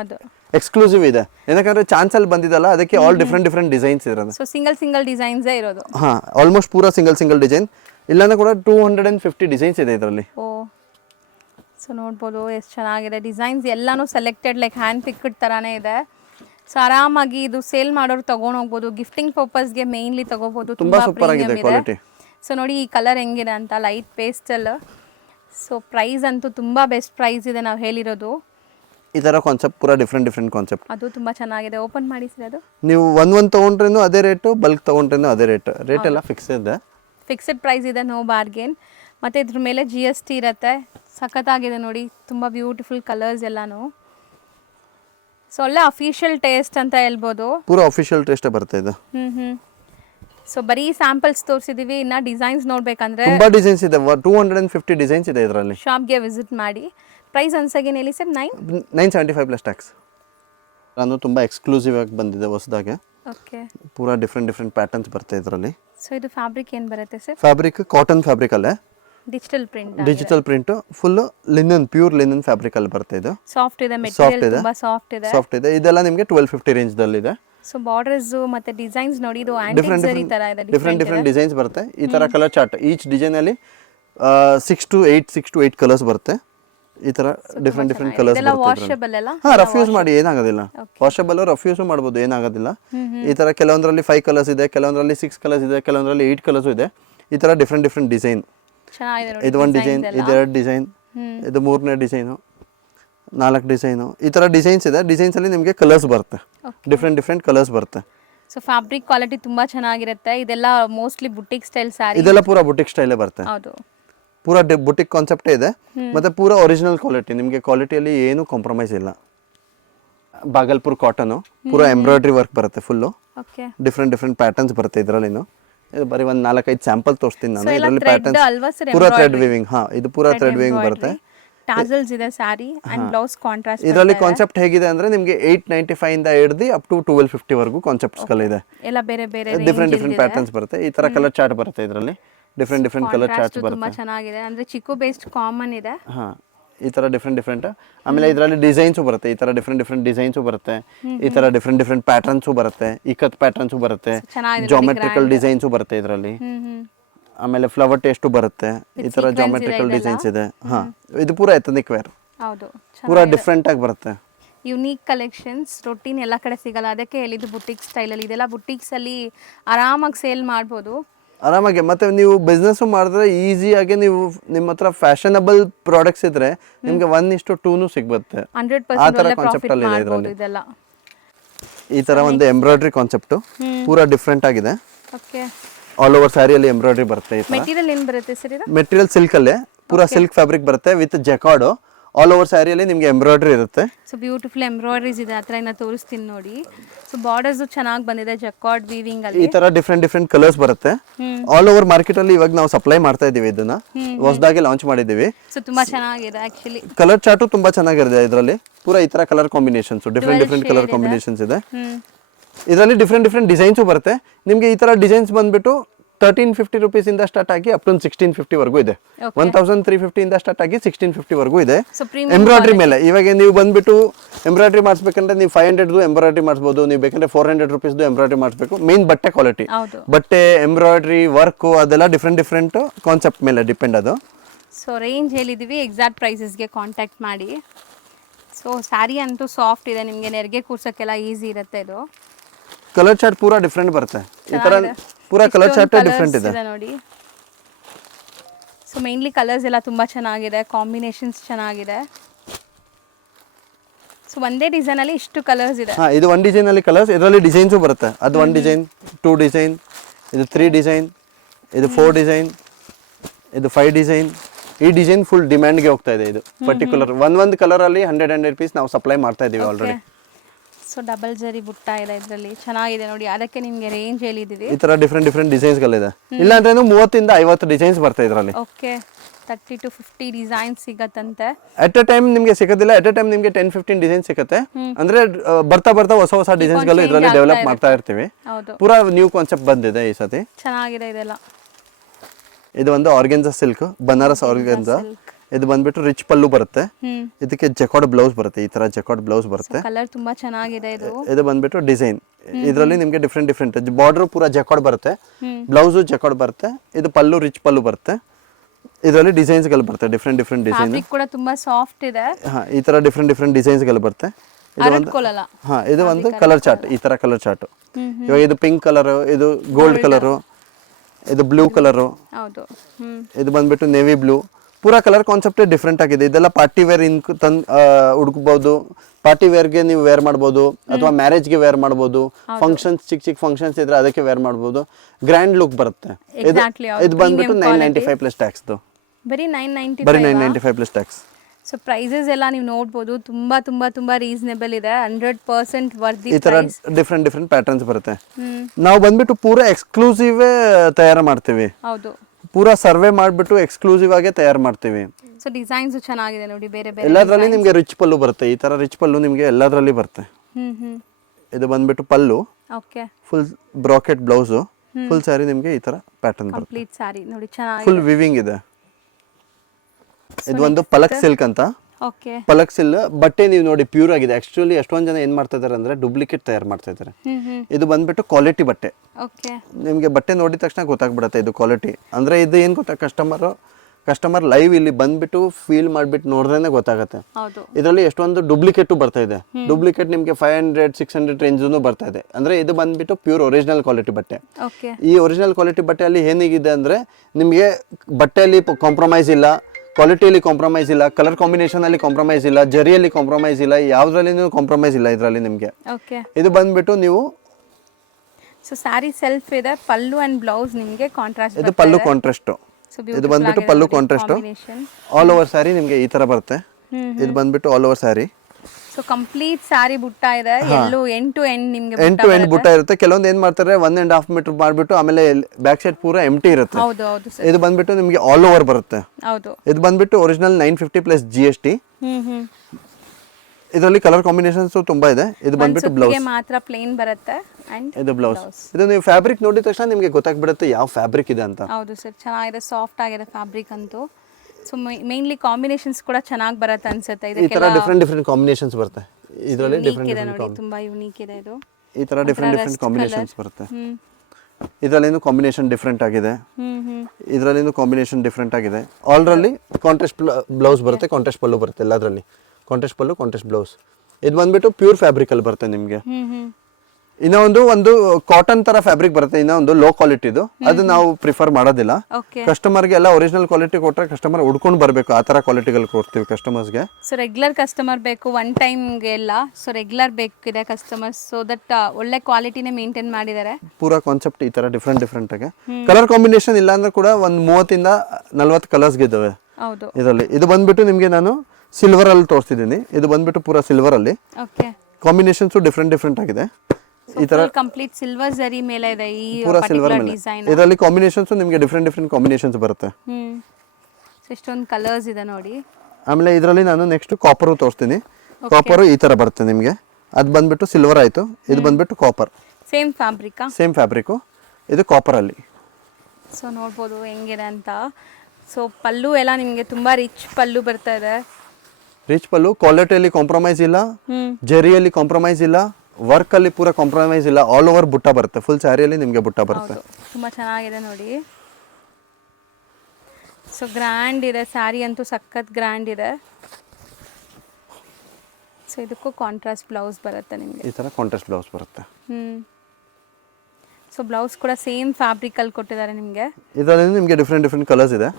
ಎಕ್ಸ್ಕ್ಲೂಸಿವ್ ಇದೆ. ಯಾಕಂದ್ರೆ ಚಾನ್ಸ್ ಅಲ್ಲಿ ಬಂದಿದಲ್ಲ, ಅದಕ್ಕೆ ಆಲ್ ಡಿಫ್ರೆಂಟ್ ಡಿಸೈನ್ಸ್ ಇರೋದು. ಸೊ ಸಿಂಗಲ್ ಡಿಸೈನ್ಸ್ ಇರೋದು. ಆಲ್ಮೋಸ್ಟ್ ಪೂರಾ ಸಿಂಗಲ್ ಡಿಸೈನ್. ಇಲ್ಲಾಂದ್ರೆ ಕೂಡ 250 ಡಿಸೈನ್ಸ್ ಇದೆ ಇದರಲ್ಲಿ. ಸೊ ನೋಡ್ಬೋದು ಎಷ್ಟು ಚೆನ್ನಾಗಿದೆ. ಡಿಸೈನ್ಸ್ ಎಲ್ಲಾನು ಸೆಲೆಕ್ಟೆಡ್ ಲೈಕ್ ಹ್ಯಾಂಡ್ ಪಿಕ್ಡ್ ತರಾನೇ ಇದೆ. ಸೊ ಆರಾಮಾಗಿ ಇದು ಸೇಲ್ ಮಾಡೋರು ತಗೊಂಡ್ ಹೋಗ್ಬೋದು. ಗಿಫ್ಟಿಂಗ್ ಪರ್ಪಸ್ಗೆ ಮೇನ್ಲಿ ತಗೋಬಹುದು. ತುಂಬಾ ಸೂಪರ್ ಆಗಿದೆ ಕ್ವಾಲಿಟಿ. ಸೊ ನೋಡಿ ಈ ಕಲರ್ ಹೆಂಗಿದೆ ಅಂತ, ಲೈಟ್ ಪೇಸ್ಟಲ್. ಸೊ ಪ್ರೈಸ್ ಅಂತೂ ತುಂಬಾ ಬೆಸ್ಟ್ ಪ್ರೈಸ್ ಇದೆ ನಾವು ಹೇಳಿರೋದು. ಈ ತರ ಕಾನ್ಸೆಪ್ಟ್ ಪೂರಾ ಡಿಫ್ರೆಂಟ್ ಕಾನ್ಸೆಪ್ಟ್. ಅದು ತುಂಬಾ ಚೆನ್ನಾಗಿದೆ. ಓಪನ್ ಮಾಡಿ ಸರ್. ಅದು ನೀವು ಒಂದ್ ತಗೊಂಡ್ರೇನು ಅದೇ ರೇಟ್, ಬಲ್ಕ್ ತಗೊಂಡ್ರೇನು ಅದೇ ರೇಟ್ ಎಲ್ಲ ಫಿಕ್ಸ್ ಇದೆ. ಫಿಕ್ಸ್ಡ್ ಪ್ರೈಸ್ ಇದೆ, ನೋ ಬಾರ್ಗೇನ್. ಮತ್ತೆ ಇದ್ರ ಮೇಲೆ GST ಇರುತ್ತೆ. ಸಖತ್ತಾಗಿದೆ ನೋಡಿ, ತುಂಬಾ ಬ್ಯೂಟಿಫುಲ್ ಕಲರ್ಸ್ ಎಲ್ಲಾನು. ಸೊ ಒಳ್ಳೆ ಅಫಿಷಿಯಲ್ ಟೇಸ್ಟ್ ಅಂತ ಹೇಳ್ಬೋದು. ಪೂರಾ ಅಫಿಷಿಯಲ್ ಟೇಸ್ಟ್ ಬರುತ್ತೆ ಇದು. ಸೊ ಬರೀ ಸ್ಯಾಂಪಲ್ಸ್ ತೋರಿಸಿದೀವಿ. ಇನ್ನ ಡಿಸೈನ್ಸ್ ನೋಡ್ಬೇಕಂದ್ರೆ ತುಂಬಾ ಡಿಸೈನ್ಸ್ ಇದೆ. 250 ಡಿಸೈನ್ಸ್ ಇದೆ ಇದರಲ್ಲಿ. ಶಾಪ್ಗೆ ವಿಸಿಟ್ ಮಾಡಿ. ಪ್ರೈಸ್ ಅನ್ಸಾಗೇನು ಹೇಳಿ ಸರ್? 975 plus tax. ನಾನು ತುಂಬಾ ಎಕ್ಸ್ಕ್ಲೂಸಿವ್ ಆಗಿ ಬಂದಿದೆ ಹೊಸದಾಗೆ. ಓಕೆ, ಪೂರಾ ಡಿಫ್ರೆಂಟ್ ಪ್ಯಾಟರ್ನ್ಸ್ ಬರುತ್ತೆ ಇದರಲ್ಲಿ. ಸೊ ಇದು ಫ್ಯಾಬ್ರಿಕ್ ಏನು ಬರುತ್ತೆ ಸರ್? ಫ್ಯಾಬ್ರಿಕ್ ಕಾಟನ್ ಫ್ಯಾಬ್ರಿಕ್ ಅಲ್ಲೇ digital print full linen, pure linen fabric ಅಲ್ಲಿ ಬರುತ್ತೆ. ಇದು ಸಾಫ್ಟ್ ಇದೆ, ಮೆಟೀರಿಯಲ್ ತುಂಬಾ ಸಾಫ್ಟ್ ಇದೆ. ಇದೆಲ್ಲ ನಿಮಗೆ 1250 ರೇಂಜ್ ದಲ್ಲಿ ಇದೆ. ಸೊ ಬಾರ್ಡರ್ಸ್ ಮತ್ತೆ ಡಿಸೈನ್ಸ್ ನೋಡಿ, ಇದು ಆಂಟಿಕ್ ಜರಿ ತರ ಇದೆ. ಡಿಫ್ರೆಂಟ್ ಡಿಸೈನ್ಸ್ ಬರುತ್ತೆ. ಈ ತರ ಕಲರ್ ಚಾರ್ಟ್, ಈಚ್ ಡಿಸೈನ್ ಅಲ್ಲಿ 6 to 8 ಕಲರ್ಸ್ ಬರುತ್ತೆ. ಈ ತರ ಡಿಫ್ರೆಂಟ್ ಕಲರ್ಸ್ ಬರುತ್ತೆ. ರಫ್ ಯೂಸ್ ಮಾಡಿ ಏನಾಗೋದಿಲ್ಲ. ವಾಷಬಲ್ ರಫ್ ಯೂಸ್ ಮಾಡಬಹುದು, ಏನಾಗೋದಿಲ್ಲ. ಈ ತರ ಕೆಲವೊಂದರಲ್ಲಿ 5 ಕಲರ್ಸ್ ಇದೆ, ಕೆಲವೊಂದರಲ್ಲಿ 6 ಕಲರ್ಸ್ ಇದೆ, ಕೆಲವೊಂದರಲ್ಲಿ 8 ಕಲರ್ಸ್ ಇದೆ. ಈ ತರ ಡಿಫ್ರೆಂಟ್ ಡಿಸೈನ್. ಇದು ಒಂದು ಡಿಸೈನ್, ಇದು 2 ಡಿಸೈನ್, ಇದು 3ನೇ ಡಿಸೈನು, 4 ಡಿಸೈನು. ಈ ತರ ಡಿಸೈನ್ಸ್ ಇದೆ. ಡಿಸೈನ್ಸ್ ಅಲ್ಲಿ ನಿಮಗೆ ಕಲರ್ಸ್ ಬರುತ್ತೆ, ಡಿಫ್ರೆಂಟ್ ಕಲರ್ಸ್ ಬರುತ್ತೆ. ಸೊ ಫ್ಯಾಬ್ರಿಕ್ ಕ್ವಾಲಿಟಿ ತುಂಬಾ ಚೆನ್ನಾಗಿರುತ್ತೆ. ಇದೆಲ್ಲ ಮೋಸ್ಟ್ಲಿ ಬುಟಿಕ್ ಸ್ಟೈಲ್ ಸ್ಯಾರಿ. ಇದೆಲ್ಲ ಪೂರಾ ಬುಟಿಕ್ ಸ್ಟೈಲೇ ಬರುತ್ತೆ. ಹೌದು, ಪೂರಾ ಬುಟಿಕ್ ಕಾನ್ಸೆಪ್ಟೇ ಇದೆ. ಮತ್ತೆ ಪೂರಾ ಒರಿಜಿನಲ್ ಕ್ವಾಲಿಟಿ. ನಿಮಗೆ ಕ್ವಾಲಿಟಿಯಲ್ಲಿ ಏನು ಕಾಂಪ್ರಮೈಸ್ ಇಲ್ಲ. ಬಾಗಲ್ಪುರ್ ಕಾಟನ್, ಪೂರಾ ಎಂಬ್ರಾಯ್ಡ್ರಿ ವರ್ಕ್ ಬರುತ್ತೆ ಫುಲ್ಲು. ಡಿಫ್ರೆಂಟ್ ಪ್ಯಾಟರ್ನ್ಸ್ ಬರುತ್ತೆ ಇದರಲ್ಲಿನು. ಇದು ಬರೀ ಒಂದು 4-5 ಸ್ಯಾಂಪಲ್ ತೋರಿಸ್ತೀನಿ ನಾನು. ಇದರಲ್ಲಿ ಪ್ಯಾಟರ್ನ್ಸ್ ಪೂರಾ ಥ್ರೆಡ್ ವೀವಿಂಗ್. ಇದು ಪೂರಾ ಥ್ರೆಡ್ ವೀವಿಂಗ್ ಬರುತ್ತೆ. ಟಾಸಲ್ಸ್ ಇದೆ ಸಾರಿ ಅಂಡ್ ಬ್ಲೌಸ್ ಕಾಂಟ್ರಾಸ್ಟ್. ಇದರಲ್ಲಿ ಕಾನ್ಸೆಪ್ಟ್ ಹೇಗಿದೆ ಅಂದ್ರೆ ನಿಮಗೆ 895 ಇಂದ ಹಿಡಿದು ಅಪ್ ಟು 1250 ವರೆಗೂ ಕಾನ್ಸೆಪ್ಟ್ಸ್ ಗಳಿದೆ. ಎಲ್ಲ ಬೇರೆ ಡಿಫ್ರೆಂಟ್ ಪ್ಯಾಟರ್ನ್ಸ್ ಬರುತ್ತೆ. ಈ ತರ ಕಲರ್ ಚಾರ್ಟ್ ಬರುತ್ತೆ ಇದರಲ್ಲಿ. ಡಿಫ್ರೆಂಟ್ ಕಲರ್ ಚಾರ್ಟ್ಸ್ ಬರುತ್ತೆ. ತುಂಬಾ ಚೆನ್ನಾಗಿದೆ. ಅಂದ್ರೆ ಚಿಕ್ಕು ಬೇಸ್ಡ್ ಕಾಮನ್ ಇದೆ. ಈ ತರ ಡಿಫ್ರೆಂಟ್. ಆಮೇಲೆ ಇದರಲ್ಲಿ ಡಿಸೈನ್ಸ್ ಬರುತ್ತೆ. ಈ ತರ ಡಿಫ್ರೆಂಟ್ ಡಿಸೈನ್ಸ್ ಬರುತ್ತೆ. ಈ ತರ ಡಿಫ್ರೆಂಟ್ ಪ್ಯಾಟರ್ನ್ಸ್ ಬರುತ್ತೆ. ಇಕತ್ ಪ್ಯಾಟರ್ನ್ಸ್ ಬರುತ್ತೆ. ಜಾಮೆಟ್ರಿಕಲ್ ಡಿಸೈನ್ಸ್ ಬರುತ್ತೆ ಇದರಲ್ಲಿ. ಆಮೇಲೆ ಫ್ಲವರ್ ಟೇಸ್ಟ್ ಬರುತ್ತೆ. ಈ ತರ ಜಾಮೆಟ್ರಿಕಲ್ ಡಿಸೈನ್ಸ್ ಇದೆ. ಇದು ಪೂರಾ ಎಥನಿಕ್ ವೇರ್. ಹೌದು, ಪೂರಾ ಡಿಫ್ರೆಂಟ್ ಆಗಿ ಬರುತ್ತೆ. ಯುನೀಕ್ ಕಲೆಕ್ಷನ್ಸ್, ರೊಟೀನ್ ಎಲ್ಲ ಕಡೆ ಸಿಗಲ್ಲ, ಅದಕ್ಕೆ ಹೇಳಿದ್ದು ಬುಟಿಕ್ ಸ್ಟೈಲಲ್ಲಿ. ಇದೆಲ್ಲ ಬುಟಿಕ್ಸಲ್ಲಿ ಆರಾಮಾಗಿ ಸೇಲ್ ಮಾಡ್ಬೋದು. ಆರಾಮಾಗಿ. ಮತ್ತೆ ನೀವು ಬಿಸ್ನೆಸ್ ಮಾಡಿದ್ರೆ ಈಸಿಯಾಗಿ ನೀವು ನಿಮ್ಮ ಹತ್ರ ಫ್ಯಾಷನಬಲ್ ಪ್ರಾಡಕ್ಟ್ಸ್ ಇದ್ರೆ ನಿಮ್ಗೆ 1:2 ಸಿಗುತ್ತೆ. 100% ಒಳ್ಳೆ ಪ್ರಾಫಿಟ್ ಮಾಡ್ಬೋದು ಇದೆಲ್ಲ. ಈ ತರ ಒಂದು ಎಂಬ್ರಾಯ್ಡ್ರಿ ಕಾನ್ಸೆಪ್ಟ್ ಪೂರಾ ಡಿಫ್ರೆಂಟ್ ಆಗಿದೆ. ಓಕೆ, ಆಲ್ ಓವರ್ ಸ್ಯಾರಿಯಲ್ಲಿ ಎಂಬ್ರಾಯ್ಡ್ರಿ ಬರುತ್ತೆ. ಈ ತರ ಮೆಟೀರಿಯಲ್ ಏನು ಬರುತ್ತೆ ಸರ್ ಇದು? ಮೆಟೀರಿಯಲ್ ಸಿಲ್ಕ್ ಅಲ್ಲೇ ಪೂರಾ ಸಿಲ್ಕ್ ಫ್ಯಾಬ್ರಿಕ್ ಬರುತ್ತೆ ವಿತ್ ಜಕಾರ್ಡ್. ಆಲ್ ಓವರ್ ಸ್ಯಾರಿಯಲ್ಲಿ ನಿಮಗೆ ಎಂಬ್ರಾಯ್ಡ್ರಿ ಇರುತ್ತೆ. ಸೊ ಬ್ಯೂಟಿಫುಲ್ ಎಂಬ್ರಾಯ್ಡ್ರೀಸ್ ಇದೆ, ಹತ್ರ ಇನ್ನ ತೋರಿಸ್ತೀನಿ ನೋಡಿ. ಸೊ ಬಾರ್ಡರ್ಸ್ ಚೆನ್ನಾಗಿ ಬಂದಿದೆ ಜಕಾರ್ಡ್ ವೀವಿಂಗ್ ಅಲ್ಲಿ. ಈ ತರ ಡಿಫ್ರೆಂಟ್ ಕಲರ್ಸ್ ಬರುತ್ತೆ. ಆಲ್ ಓವರ್ ಮಾರ್ಕೆಟ್ ಅಲ್ಲಿ ಇವಾಗ ನಾವು ಸಪ್ಲೈ ಮಾಡ್ತಾ ಇದೀವಿ. ಇದನ್ನ ಹೊಸದಾಗಿ ಲಾಂಚ್ ಮಾಡಿದೀವಿ. ಸೊ ತುಂಬಾ ಚೆನ್ನಾಗಿದೆ ಆಕ್ಚುಲಿ. ಕಲರ್ ಚಾರ್ಟು ತುಂಬಾ ಚೆನ್ನಾಗಿರುತ್ತೆ. ಇದರಲ್ಲಿ ಪೂರಾ ಈ ತರ colour combinations, different colour combinations ಇದೆ. ಇದರಲ್ಲಿ ಡಿಫ್ರೆಂಟ್ ಡಿಸೈನ್ಸ್ ಬರುತ್ತೆ ನಿಮಗೆ. ಈ ತರ ಡಿಸೈನ್ಸ್ ಬಂದ್ಬಿಟ್ಟು 1350 rupees ಇಂದ ಸ್ಟಾರ್ಟ್ ಆಗಿ ಅಪ್ ಟು 1650 ವರೆಗೂ ಇದೆ. 1350 ಇಂದ ಸ್ಟಾರ್ಟ್ ಆಗಿ 1650 ವರೆಗೂ ಇದೆ. ಎಂಬ್ರಾಯ್ಡ್ರಿ ಮೇಲೆ ಇವಾಗ ನೀವು ಬಂದ್ಬಿಟ್ಟು ಎಂಬ್ರಾಯ್ಡ್ರಿ ಮಾಡಿಸ್ಬೇಕಂದ್ರೆ ನೀವು 500 ಎಂಬ್ರಾಯ್ಡ್ರಿ ಮಾಡಿಸ್ಬೋದು. ನೀವು ಬೇಕಂದ್ರೆ 400 rupees ಎಂಬ್ರಾಯ್ಡ್ರಿ ಮಾಡಿಸ್ಬೇಕು. ಮೇನ್ ಬಟ್ಟೆ ಕ್ವಾಲಿಟಿ, ಬಟ್ಟೆ ಎಂಬ್ರಾಯ್ಡ್ರಿ ವರ್ಕ್ ಅದೆಲ್ಲ ಡಿಫ್ರೆಂಟ್ ಕಾನ್ಸೆಪ್ಟ್ ಮೇಲೆ ಡಿಪೆಂಡ್ ಅದು. ಸೊ ರೇಂಜ್ ಹೇಳಿದೀವಿ, ಎಕ್ಸಾಕ್ಟ್ ಪ್ರೈಸಸ್ಗೆ ಕಾಂಟ್ಯಾಕ್ಟ್ ಮಾಡಿ. ಸೊ ಸ್ಯಾರಿ ಅಂತೂ ಸಾಫ್ಟ್ ಇದೆ, ನಿಮಗೆ ನೆರಿಗೆ ಕೂರ್ಸೋಕ್ಕೆಲ್ಲ ಈಸಿ ಇರುತ್ತೆ. ಇದು ಕಲರ್ ಚಾರ್ಟ್ ಪೂರಾ ಡಿಫ್ರೆಂಟ್ ಬರುತ್ತೆ. ಈ ತರ ಪೂರಾ ಕಲರ್ ಚಾರ್ಟ್ ಡಿಫ್ರೆಂಟ್ ಇದೆ ನೋಡಿ. ಸೊ ಮೇನ್ಲಿ ಕಲರ್ಸ್ ಎಲ್ಲ ತುಂಬಾ ಚೆನ್ನಾಗಿದೆ, ಕಾಂಬಿನೇಷನ್ಸ್ ಚೆನ್ನಾಗಿದೆ. ಸೊ ಒಂದೇ ಡಿಸೈನ್ ಅಲ್ಲಿ ಇಷ್ಟು ಕಲರ್ಸ್ ಇದೆ. ಇದು ಒಂದು ಡಿಸೈನ್ ಅಲ್ಲಿ ಕಲರ್ಸ್, ಇದರಲ್ಲಿ ಡಿಸೈನ್ಸ್ ಬರುತ್ತೆ. ಅದು 1 ಡಿಸೈನ್, 2 ಡಿಸೈನ್, ಇದು 3 ಡಿಸೈನ್, ಇದು 4 ಡಿಸೈನ್, ಇದು 5 ಡಿಸೈನ್. ಈ ಡಿಸೈನ್ ಫುಲ್ ಡಿಮ್ಯಾಂಡ್ಗೆ ಹೋಗ್ತಾ ಇದೆ. ಇದು ಪರ್ಟಿಕ್ಯುಲರ್ ಒಂದು ಕಲರ್ ಅಲ್ಲಿ 100 rupees ನಾವು ಸಪ್ಲೈ ಮಾಡ್ತಾ ಇದೀವಿ ಆಲ್ರೆಡಿ. ಸೊ ಡಬಲ್ ಜರಿ ಬುಟ್ಟ ಇದೆ ಇದರಲ್ಲಿ, ಚೆನ್ನಾಗಿದೆ ನೋಡಿ. ಅದಕ್ಕೆ ನಿಮಗೆ ರೇಂಜ್ ಹೇಳಿದೀವಿ. ಈ ತರ ಡಿಫ್ರೆಂಟ್ ಡಿಸೈನ್ಸ್ ಗಳಿದೆ. ಇಲ್ಲ ಅಂದ್ರೆ 30 ಇಂದ 50 ಡಿಸೈನ್ಸ್ ಬರ್ತದೆ ಇದರಲ್ಲಿ. ಓಕೆ, 30 to 50 ಡಿಸೈನ್ಸ್ ಸಿಗತ್ತಂತೆ. ಅಟ್ ಅ ಟೈಮ್ ನಿಮಗೆ ಸಿಗೋದಿಲ್ಲ. ಅಟ್ ಅ ಟೈಮ್ ನಿಮಗೆ 10-15 ಡಿಸೈನ್ ಸಿಗುತ್ತೆ. ಅಂದ್ರೆ ಬರ್ತಾ ಹೊಸ ಡಿಸೈನ್ಸ್ ಗಳು ಇದರಲ್ಲಿ ಡೆವಲಪ್ ಮಾಡ್ತಾ ಇರ್ತೀವಿ. ಪೂರಾ ನ್ಯೂ ಕಾನ್ಸೆಪ್ಟ್ ಬಂದಿದೆ ಈ ಸತಿ. ಚೆನ್ನಾಗಿದೆ ಇದೆಲ್ಲ. ಇದು ಒಂದು ಆರ್ಗೆನ್ಜಾ ಸಿಲ್ಕ್, ಬನಾರಸ್ ಆರ್ಗೆನ್ಜಾ. ಇದು ಬಂದ್ಬಿಟ್ಟು ರಿಚ್ ಪಲ್ಲು ಬರುತ್ತೆ. ಇದಕ್ಕೆ ಜಕಾರ್ಡ್ ಬ್ಲೌಸ್ ಬರುತ್ತೆ. ಈ ತರ ಜಕಾರ್ಡ್ ಬ್ಲೌಸ್ ಬರುತ್ತೆ. ಕಲರ್ ತುಂಬಾ ಚೆನ್ನಾಗಿದೆ. ಇದು ಬಂದ್ಬಿಟ್ಟು ಡಿಸೈನ್. ಇದರಲ್ಲಿ ನಿಮಗೆ ಡಿಫ್ರೆಂಟ್ ಬಾರ್ಡರ್ ಪೂರಾ ಜಕಾರ್ಡ್ ಬರುತ್ತೆ, ಬ್ಲೌಸ್ ಜಕಾರ್ಡ್ ಬರುತ್ತೆ. ಇದು ಪಲ್ಲು ರಿಚ್ ಪಲ್ಲು ಬರುತ್ತೆ. ಇದರಲ್ಲಿ ಡಿಸೈನ್ಸ್ ಗಳು ಬರುತ್ತೆ, ಡಿಫ್ರೆಂಟ್ ಡಿಸೈನ್. ಫ್ಯಾಬ್ರಿಕ್ ಕೂಡ ತುಂಬಾ ಸಾಫ್ಟ್ ಇದೆ. ಈ ತರ ಡಿಫ್ರೆಂಟ್ ಡಿಸೈನ್ಸ್ ಗಳು ಬರುತ್ತೆ. ಇದು ಒಂದು ಕಲರ್ ಚಾರ್ಟ್. ಈ ತರ ಕಲರ್ ಚಾರ್ಟ್. ಇವಾಗ ಇದು ಪಿಂಕ್ ಕಲರ್, ಇದು ಗೋಲ್ಡ್ ಕಲರ್, ಇದು ಬ್ಲೂ ಕಲರ್, ಇದು ಬಂದ್ಬಿಟ್ಟು ನೇವಿ ಬ್ಲೂ. ಪೂರಾ ಕಲರ್ ಕಾನ್ಸೆಪ್ಟ್ ಡಿಫ್ರೆಂಟ್ ಆಗಿದೆ. ಇದೆಲ್ಲ ಪಾರ್ಟಿ ವೇರ್ ಹುಡುಕಬಹುದು. ಪಾರ್ಟಿ ವೇರ್ಗೆ ನೀವು ವೇರ್ ಮಾಡ್ಬೋದು, ಅಥವಾ ಮ್ಯಾರೇಜ್ಗೆ ವೇರ್ ಮಾಡ್ಬೋದು. ಫಂಕ್ಷನ್ಸ್ ಚಿಕ್ಕ ಫಂಕ್ಷನ್ಸ್ ಇದ್ರೆ ಅದಕ್ಕೆ ವೇರ್ ಮಾಡ್ಬೋದು. ಗ್ರ್ಯಾಂಡ್ ಲುಕ್ ಬರುತ್ತೆ. ಇದು ಬಂದ್ಬಿಟ್ಟು 995 ಪ್ಲಸ್ ಟ್ಯಾಕ್ಸ್. ಬರೀ 995 ಪ್ಲಸ್ ಟ್ಯಾಕ್ಸ್. ಸೊ ಪ್ರೈಸಸ್ ಎಲ್ಲ ನೀವು ನೋಡ್ಬೋದು, ತುಂಬಾ ರೀಸನೇಬಲ್ ಇದೆ. 100% ವರ್ದಿ. ಈ ತರ ಡಿಫ್ರೆಂಟ್ ಪ್ಯಾಟರ್ನ್ಸ್ ಬರುತ್ತೆ. ನಾವು ಬಂದ್ಬಿಟ್ಟು ಪೂರಾ ಎಕ್ಸ್ಕ್ಲೂಸಿವ್ ತಯಾರು ಮಾಡ್ತೀವಿ. ಹೌದು, ಪೂರಾ ಸರ್ವೆ ಮಾಡ್ಬಿಟ್ಟು ಎಕ್ಸ್ಕ್ಲೂಸಿವ್ ಆಗಿ ತಯಾರು ಮಾಡ್ತೀವಿ. ಸೊ ಡಿಸೈನ್ಸ್ ಚೆನ್ನಾಗಿದೆ ನೋಡಿ, ಬೇರೆ ಬೇರೆ. ಎಲ್ಲದರಲ್ಲಿ ನಿಮಗೆ ರಿಚ್ ಪಲ್ಲು ಬರುತ್ತೆ. ಈ ತರ ರಿಚ್ ಪಲ್ಲು ನಿಮಗೆ ಎಲ್ಲದರಲ್ಲಿ ಬರುತ್ತೆ. ಇದು ಬಂದ್ಬಿಟ್ಟು pallu. Okay, full bracket blouse, full saree ನಿಮಗೆ ಈ ತರ ಪ್ಯಾಟರ್ನ್ ಬರುತ್ತೆ. ಕಂಪ್ಲೀಟ್ ಸ್ಯಾರಿ ನೋಡಿ, ಚೆನ್ನಾಗಿದೆ. ಫುಲ್ ವಿವಿಂಗ್ ಇದೆ. ಇದು ಒಂದು ಪಲಕ್ ಸಿಲ್ಕ್ ಅಂತ. ಓಕೆ, ಪಲಕ್ ಸಿಲ್ಕ್ ಬಟ್ಟೆ ನೀವು ನೋಡಿ ಪ್ಯೂರ್ ಆಗಿದೆ. ಆಕ್ಚುಲಿ ಎಷ್ಟೊಂದು ಜನ ಏನ್ ಮಾಡ್ತಾ ಇದಾರೆ ಅಂದ್ರೆ ಡೂಪ್ಲಿಕೇಟ್ ತಯಾರು ಮಾಡ್ತಾ ಇದ್ದಾರೆ. ಇದು ಬಂದ್ಬಿಟ್ಟು ಕ್ವಾಲಿಟಿ ಬಟ್ಟೆ. ಓಕೆ, ನಿಮಗೆ ಬಟ್ಟೆ ನೋಡಿದ ತಕ್ಷಣ ಗೊತ್ತಾಗ್ಬಿಡುತ್ತೆ ಇದು ಕ್ವಾಲಿಟಿ. ಅಂದ್ರೆ ಇದು ಏನ್ ಗೊತ್ತಾ, ಕಸ್ಟಮರ್ ಲೈವ್ ಇಲ್ಲಿ ಬಂದ್ಬಿಟ್ಟು ಫೀಲ್ ಮಾಡ್ಬಿಟ್ಟು ನೋಡಿದ್ರೇನೆ ಗೊತ್ತಾಗುತ್ತೆ. ಇದರಲ್ಲಿ ಎಷ್ಟೊಂದು ಡೂಪ್ಲಿಕೇಟು ಬರ್ತಾ ಇದೆ. ಡೂಪ್ಲಿಕೇಟ್ ನಿಮಗೆ 500-600 ರೇಂಜ್ ಬರ್ತಾ ಇದೆ. ಅಂದ್ರೆ ಇದು ಬಂದ್ಬಿಟ್ಟು ಪ್ಯೂರ್ ಒರಿಜಿನಲ್ ಕ್ವಾಲಿಟಿ ಬಟ್ಟೆ. ಈ ಒರಿಜಿನಲ್ ಕ್ವಾಲಿಟಿ ಬಟ್ಟೆಯಲ್ಲಿ ಏನಿದೆ ಅಂದ್ರೆ ನಿಮಗೆ ಬಟ್ಟೆಯಲ್ಲಿ ಕಾಂಪ್ರಮೈಸ್ ಇಲ್ಲ, ಕ್ವಾಲಿಟಿಯಲ್ಲಿ ಕಾಂಪ್ರಮೈಸ್ ಇಲ್ಲ, ಕಲರ್ ಕಾಂಬಿನೇಷನ್ ಅಲ್ಲಿ ಕಾಂಪ್ರಮೈಸ್ ಇಲ್ಲ, ಜರಿಯಲ್ಲಿ ಕಾಂಪ್ರಮೈಸ್ ಇಲ್ಲ, ಯಾವ್ದ್ರಲ್ಲಿ ಕಾಂಪ್ರಮೈಸ್ ಇಲ್ಲ ಇದರಲ್ಲಿ ನಿಮಗೆ. ಇದು ಬಂದ್ಬಿಟ್ಟು ನೀವು ಸ್ಯಾರಿ ಸೆಲ್ಫ್ ಇದೆ, ಪಲ್ಲು ಅಂಡ್ ಬ್ಲೌಸ್ ನಿಮಗೆ ಕಾಂಟ್ರಾಸ್ಟ್. ಇದು ಪಲ್ಲು ಕಾಂಟ್ರಾಸ್ಟ್. ಇದು ಬಂದ್ಬಿಟ್ಟು ಪಲ್ಲು ಕಾಂಟ್ರಾಸ್ಟ್. ಆಲ್ ಓವರ್ ಸ್ಯಾರಿ ನಿಮಗೆ ಈ ತರ ಬರುತ್ತೆ. ಇದು ಬಂದ್ಬಿಟ್ಟು all over sari. So complete sari ಬುಟ್ಟ ಇದೆ. ಎಲ್ಲೂ ಎಂಡ್ ಟು ಎಂಡ್ ನಿಮಗೆ ಎಂಡ್ ಟು ಎಂಡ್ ಬುಟ್ಟ ಇರುತ್ತೆ. ಕೆಲವೊಂದು ಏನ್ ಮಾಡ್ತಾರೆ 1.5 ಮೀಟರ್ ಮಾಡ್ಬಿಟ್ಟು ಆಮೇಲೆ ಬ್ಯಾಕ್ ಸೈಡ್ ಪೂರಾ ಎಂಟಿ ಇರುತ್ತೆ. ಇದು ಬಂದ್ಬಿಟ್ಟು ನಿಮಗೆ ಆಲ್ ಓವರ್ ಬರುತ್ತೆ. ಇದು ಬಂದ್ಬಿಟ್ಟು ಒರಿಜಿನಲ್ 950 ಪ್ಲಸ್ GST. ಇದರಲ್ಲಿ ಕಲರ್ ಕಾಂಬಿನೇಷನ್ಸ್ ತುಂಬಾ ಇದೆ. ಇದು ಬಂದ್ಬಿಟ್ಟು ಬ್ಲೌಸ್ ಮಾತ್ರ ಪ್ಲೇನ್ ಬರುತ್ತೆ. ಇದು ಬ್ಲೌಸ್. ಇದು ನೀವು ಫ್ಯಾಬ್ರಿಕ್ ನೋಡಿದ ತಕ್ಷಣ ನಿಮಗೆ ಗೊತ್ತಾಗ್ಬಿಡುತ್ತೆ ಯಾವ ಫ್ಯಾಬ್ರಿಕ್ ಇದೆ ಅಂತ. ಹೌದು ಸರ್, ಚೆನ್ನಾಗಿದೆ, ಸಾಫ್ಟ್ ಆಗಿದೆ ಫ್ಯಾಬ್ರಿಕ್ ಅಂತೂ. ಸೊ ಮೇನ್ಲಿ ಕಾಂಬಿನೇಷನ್ಸ್ ಕೂಡ ಚೆನ್ನಾಗಿ ಬರುತ್ತೆ ಅನ್ಸುತ್ತೆ. ಈ ತರ ಡಿಫ್ರೆಂಟ್ ಕಾಂಬಿನೇಷನ್ಸ್ ಬರುತ್ತೆ. ಇದರಲ್ಲಿ ಡಿಫ್ರೆಂಟ್ ತುಂಬಾ ಯೂನಿಕ್ ಇದೆ ಇದು. ಈ ತರ ಡಿಫ್ರೆಂಟ್ ಕಾಂಬಿನೇಷನ್ಸ್ ಬರುತ್ತೆ. ಇದರಲ್ಲಿನೂ ಕಾಂಬಿನೇಷನ್ ಡಿಫ್ರೆಂಟ್ ಆಗಿದೆ. ಇದರಲ್ಲಿನೂ ಕಾಂಬಿನೇಷನ್ ಡಿಫ್ರೆಂಟ್ ಆಗಿದೆ. ಆಲ್ರಲ್ಲಿ ಕಾಂಟ್ರಾಸ್ಟ್ ಬ್ಲೌಸ್ ಬರುತ್ತೆ, ಕಾಂಟ್ರಾಸ್ಟ್ ಪಲ್ಲು ಬರುತ್ತೆ. ಎಲ್ಲದರಲ್ಲಿ ಕಾಂಟ್ರಾಸ್ಟ್ ಪಲ್ಲು, ಕಾಂಟ್ರಾಸ್ಟ್ ಬ್ಲೌಸ್. ಇದು ಬಂದ್ಬಿಟ್ಟು ಪ್ಯೂರ್ ಫ್ಯಾಬ್ರಿಕ್ ಅಲ್ಲಿ ಬರುತ್ತೆ ನಿಮಗೆ. ಹ್ಮ್ ಇನ್ನೂ ಒಂದು ಕಾಟನ್ ತರ ಫ್ಯಾಬ್ರಿಕ್ ಬರುತ್ತೆ, ಇನ್ನೂ ಒಂದು ಲೋ ಕ್ವಾಲಿಟಿದು, ಅದು ನಾವು ಪ್ರಿಫರ್ ಮಾಡೋದಿಲ್ಲ. ಓಕೆ. ಕಸ್ಟಮರ್ಗೆ ಎಲ್ಲ ಒರಿಜಿನಲ್ ಕ್ವಾಲಿಟಿ ಕೊಟ್ಟರೆ ಕಸ್ಟಮರ್ ಹುಡ್ಕೊಂಡು ಬರಬೇಕು, ಆ ಥರ ಕ್ವಾಲಿಟಿಗಳು ಕೊಡ್ತೀವಿ ಕಸ್ಟಮರ್ಸ್ಗೆ. ಸೊ ರೆಗ್ಯುಲರ್ ಕಸ್ಟಮರ್ ಬೇಕು, ಒನ್ ಟೈಮ್ಗೆ ಎಲ್ಲ. ಸೊ ರೆಗ್ಯುಲರ್ ಬೇಕಿದೆ ಕಸ್ಟಮರ್ಸ್, ಸೊ ದಟ್ ಒಳ್ಳೆ ಕ್ವಾಲಿಟಿನೇ ಮೇಂಟೈನ್ ಮಾಡಿದ್ದಾರೆ. ಪೂರಾ ಕಾನ್ಸೆಪ್ಟ್ ಈ ಥರ ಡಿಫ್ರೆಂಟ್ ಆಗಿ ಕಲರ್ ಕಾಂಬಿನೇಷನ್ ಇಲ್ಲ ಅಂದ್ರೆ ಕೂಡ ಒಂದು 30 ಇಂದ 40 ಕಲರ್ಸ್ಗೆ ಇದ್ದಾವೆ ಹೌದು. ಇದರಲ್ಲಿ. ಇದು ಬಂದ್ಬಿಟ್ಟು ನಿಮಗೆ ನಾನು ಸಿಲ್ವರ್ ಅಲ್ಲಿ ತೋರಿಸ್ತಿದ್ದೀನಿ, ಇದು ಬಂದ್ಬಿಟ್ಟು ಪೂರಾ ಸಿಲ್ವರ್ ಅಲ್ಲಿ. ಓಕೆ. ಕಾಂಬಿನೇಷನ್ಸ್ ಡಿಫ್ರೆಂಟ್ ಆಗಿದೆ. ಈ ತರ ಕಂಪ್ಲೀಟ್ ಸಿಲ್ವರ್ ಜರಿ ಮೇಲೆ ಇದೆ ಈ ಪೂರಾ ಸಿಲ್ವರ್ ಮೇಲೆ. ಡಿಸೈನ್. ಇದರಲ್ಲಿ ಕಾಂಬಿನೇಷನ್ಸ್ ನಿಮಗೆ ಡಿಫ್ರೆಂಟ್ ಕಾಂಬಿನೇಷನ್ಸ್ ಬರುತ್ತೆ. ಸೊ ಇಷ್ಟೊಂದು ಕಲರ್ಸ್ ಇದೆ ನೋಡಿ. ಆಮೇಲೆ ಇದರಲ್ಲಿ ನಾನು ನೆಕ್ಸ್ಟ್ ಕಾಪರ್ ತೋರಿಸ್ತೀನಿ. ಕಾಪರ್ ಈ ತರ ಬರುತ್ತೆ ನಿಮಗೆ. ಅದು ಬಂದ್ಬಿಟ್ಟು ಸಿಲ್ವರ್ ಆಯ್ತು, ಇದು ಬಂದ್ಬಿಟ್ಟು ಕಾಪರ್. ಸೇಮ್ ಫ್ಯಾಬ್ರಿಕಾ? ಸೇಮ್ ಫ್ಯಾಬ್ರಿಕ್, ಇದು ಕಾಪರ್ ಅಲ್ಲಿ. ಸೊ ನೋಡ್ಬೋದು ಹೆಂಗಿದೆ ಅಂತ. ಸೊ ಪಲ್ಲು ಎಲ್ಲ ನಿಮಗೆ ತುಂಬಾ ರಿಚ್ ಪಲ್ಲು ಬರ್ತಾ ಇದೆ. ರಿಚ್ ಪಲ್ಲು, ಕ್ವಾಲಿಟಿಯಲ್ಲಿ ಕಾಂಪ್ರಮೈಸ್ ಇಲ್ಲ, ಜರಿಯಲ್ಲಿ ಕಾಂಪ್ರಮೈಸ್ ಇಲ್ಲ, ವರ್ಕ್ ಅಲ್ಲಿ ಪೂರ ಕಾಂಪ್ರಮೈಸ್ ಇಲ್ಲ. ಆಲ್ ಓವರ್ ಬುಟ್ಟ ಬರುತ್ತೆ, ಫುಲ್ ಸ್ಯಾರಿಯಲ್ಲಿ ನಿಮಗೆ ಬುಟ್ಟ ಬರುತ್ತೆ. ತುಂಬಾ ಚೆನ್ನಾಗಿದೆ ನೋಡಿ. ಸೊ ಗ್ರ್ಯಾಂಡ್ ಇದೆ ಸ್ಯಾರಿ ಅಂತೂ, ಸಖತ್ ಗ್ರ್ಯಾಂಡ್ ಇದೆ. ಸೊ ಇದಕ್ಕೂ ಕಾಂಟ್ರಾಸ್ಟ್ ಬ್ಲೌಸ್ ಬರುತ್ತೆ ನಿಮಗೆ. ಈ ತರ ಕಾಂಟ್ರಾಸ್ಟ್ ಬ್ಲೌಸ್ ಬರುತ್ತೆ. ಸೊ ಬ್ಲೌಸ್ ಕೂಡ ಸೇಮ್ ಫ್ಯಾಬ್ರಿಕ್ ಅಲ್ಲಿ ಕೊಟ್ಟಿದ್ದಾರೆ ನಿಮಗೆ. ಇದರಲ್ಲಿ ನಿಮಗೆ ಡಿಫ್ರೆಂಟ್ ಕಲರ್ಸ್ ಇದೆ.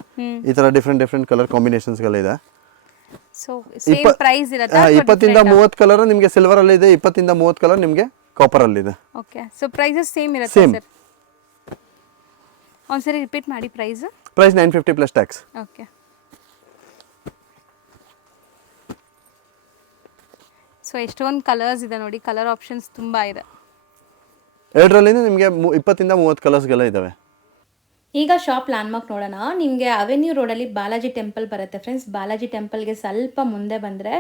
ಈ ತರ ಡಿಫ್ರೆಂಟ್ ಕಲರ್ ಕಾಂಬಿನೇಷನ್ಸ್ ಗಳಿದೆ. ಸೊ ಸೇಮ್ ಪ್ರೈಸ್ ಇರುತ್ತೆ. 20 ಇಂದ 30 ಕಲರ್ ನಿಮಗೆ ಸಿಲ್ವರ್ ಅಲ್ಲಿ ಇದೆ, 20 ಇಂದ 30 ಕಲರ್ ನಿಮಗೆ ಕಾಪರ್ ಅಲ್ಲಿ ಇದೆ. ಓಕೆ. ಸೊ ಪ್ರೈಸಸ್ ಸೇಮ್ ಇರುತ್ತೆ ಸರ್? ಒಂದ್ಸರಿ ರಿಪೀಟ್ ಮಾಡಿ price. Price 950 plus tax. Okay. So ಎಷ್ಟೊಂದು ಕಲರ್ಸ್ ಇದೆ ನೋಡಿ, ಕಲರ್ ಆಪ್ಷನ್ಸ್ ತುಂಬಾ ಇದೆ. ಎರಡರಲ್ಲಿ ನಿಮಗೆ 20 ಇಂದ 30 ಕಲರ್ಸ್ಗೆಲ್ಲ ಇದಾವೆ. ಈಗ ಶಾಪ್ ಲ್ಯಾಂಡ್ಮಾರ್ಕ್ ನೋಡೋಣ. ನಿಮಗೆ ಅವೆನ್ಯೂ ರೋಡಲ್ಲಿ ಬಾಲಾಜಿ ಟೆಂಪಲ್ ಬರುತ್ತೆ ಫ್ರೆಂಡ್ಸ್. ಬಾಲಾಜಿ ಟೆಂಪಲ್ಗೆ ಸ್ವಲ್ಪ ಮುಂದೆ ಬಂದರೆ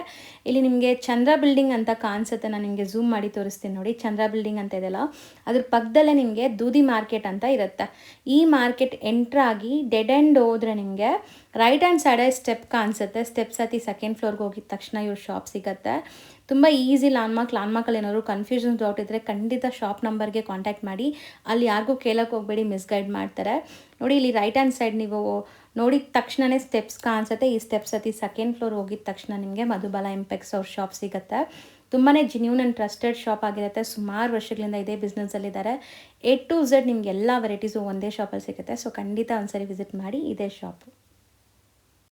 ಇಲ್ಲಿ ನಿಮಗೆ ಚಂದ್ರ ಬಿಲ್ಡಿಂಗ್ ಅಂತ ಕಾಣಿಸುತ್ತೆ. ನಾನು ನಿಮಗೆ ಝೂಮ್ ಮಾಡಿ ತೋರಿಸ್ತೀನಿ ನೋಡಿ. ಚಂದ್ರ ಬಿಲ್ಡಿಂಗ್ ಅಂತ ಇದೆಯಲ್ಲ, ಅದ್ರ ಪಕ್ಕದಲ್ಲೇ ನಿಮಗೆ ದೂದಿ ಮಾರ್ಕೆಟ್ ಅಂತ ಇರುತ್ತೆ. ಈ ಮಾರ್ಕೆಟ್ ಎಂಟ್ರಾಗಿ ಡೆಡ್ ಎಂಡ್ ಹೋದರೆ ನಿಮಗೆ ರೈಟ್ ಹ್ಯಾಂಡ್ ಸೈಡೇ ಸ್ಟೆಪ್ ಕಾಣಿಸುತ್ತೆ. ಸ್ಟೆಪ್ಸ್ ಹತ್ತಿ ಸೆಕೆಂಡ್ ಫ್ಲೋರ್ಗೆ ಹೋಗಿದ ತಕ್ಷಣ ಇವ್ರ ಶಾಪ್ ಸಿಗುತ್ತೆ. ತುಂಬ ಈಸಿ ಲ್ಯಾಂಡ್ಮಾರ್ಕಲ್ಲಿ ಏನಾದ್ರು ಕನ್ಫ್ಯೂಷನ್ ಡೌಟ್ ಇದ್ದರೆ ಖಂಡಿತ ಶಾಪ್ ನಂಬರ್ಗೆ ಕಾಂಟ್ಯಾಕ್ಟ್ ಮಾಡಿ. ಅಲ್ಲಿ ಯಾರಿಗೂ ಕೇಳೋಕ್ಕೆ ಹೋಗಬೇಡಿ, ಮಿಸ್ಗೈಡ್ ಮಾಡ್ತಾರೆ. ನೋಡಿ ಇಲ್ಲಿ ರೈಟ್ ಹ್ಯಾಂಡ್ ಸೈಡ್ ನೀವು ನೋಡಿದ ತಕ್ಷಣವೇ ಸ್ಟೆಪ್ಸ್ ಕಾಣಿಸುತ್ತೆ. ಈ ಸ್ಟೆಪ್ಸ್ ಹತ್ತಿ ಸೆಕೆಂಡ್ ಫ್ಲೋರ್ ಹೋಗಿದ ತಕ್ಷಣ ನಿಮಗೆ ಮಧುಬಾಲ ಇಂಪೆಕ್ಸ್ ಅವ್ರ ಶಾಪ್ ಸಿಗುತ್ತೆ. ತುಂಬಾ ಜೆನ್ಯೂನ್ ಆ್ಯಂಡ್ ಟ್ರಸ್ಟೆಡ್ ಶಾಪ್ ಆಗಿರುತ್ತೆ. ಸುಮಾರು ವರ್ಷಗಳಿಂದ ಇದೇ ಬಿಸ್ನೆಸ್ಸಲ್ಲಿದ್ದಾರೆ. A to Z ನಿಮ್ಗೆ ಎಲ್ಲ ವೆರೈಟೀಸು ಒಂದೇ ಶಾಪಲ್ಲಿ ಸಿಗುತ್ತೆ. ಸೊ ಖಂಡಿತ ಒಂದ್ಸರಿ ವಿಸಿಟ್ ಮಾಡಿ ಇದೇ ಶಾಪು.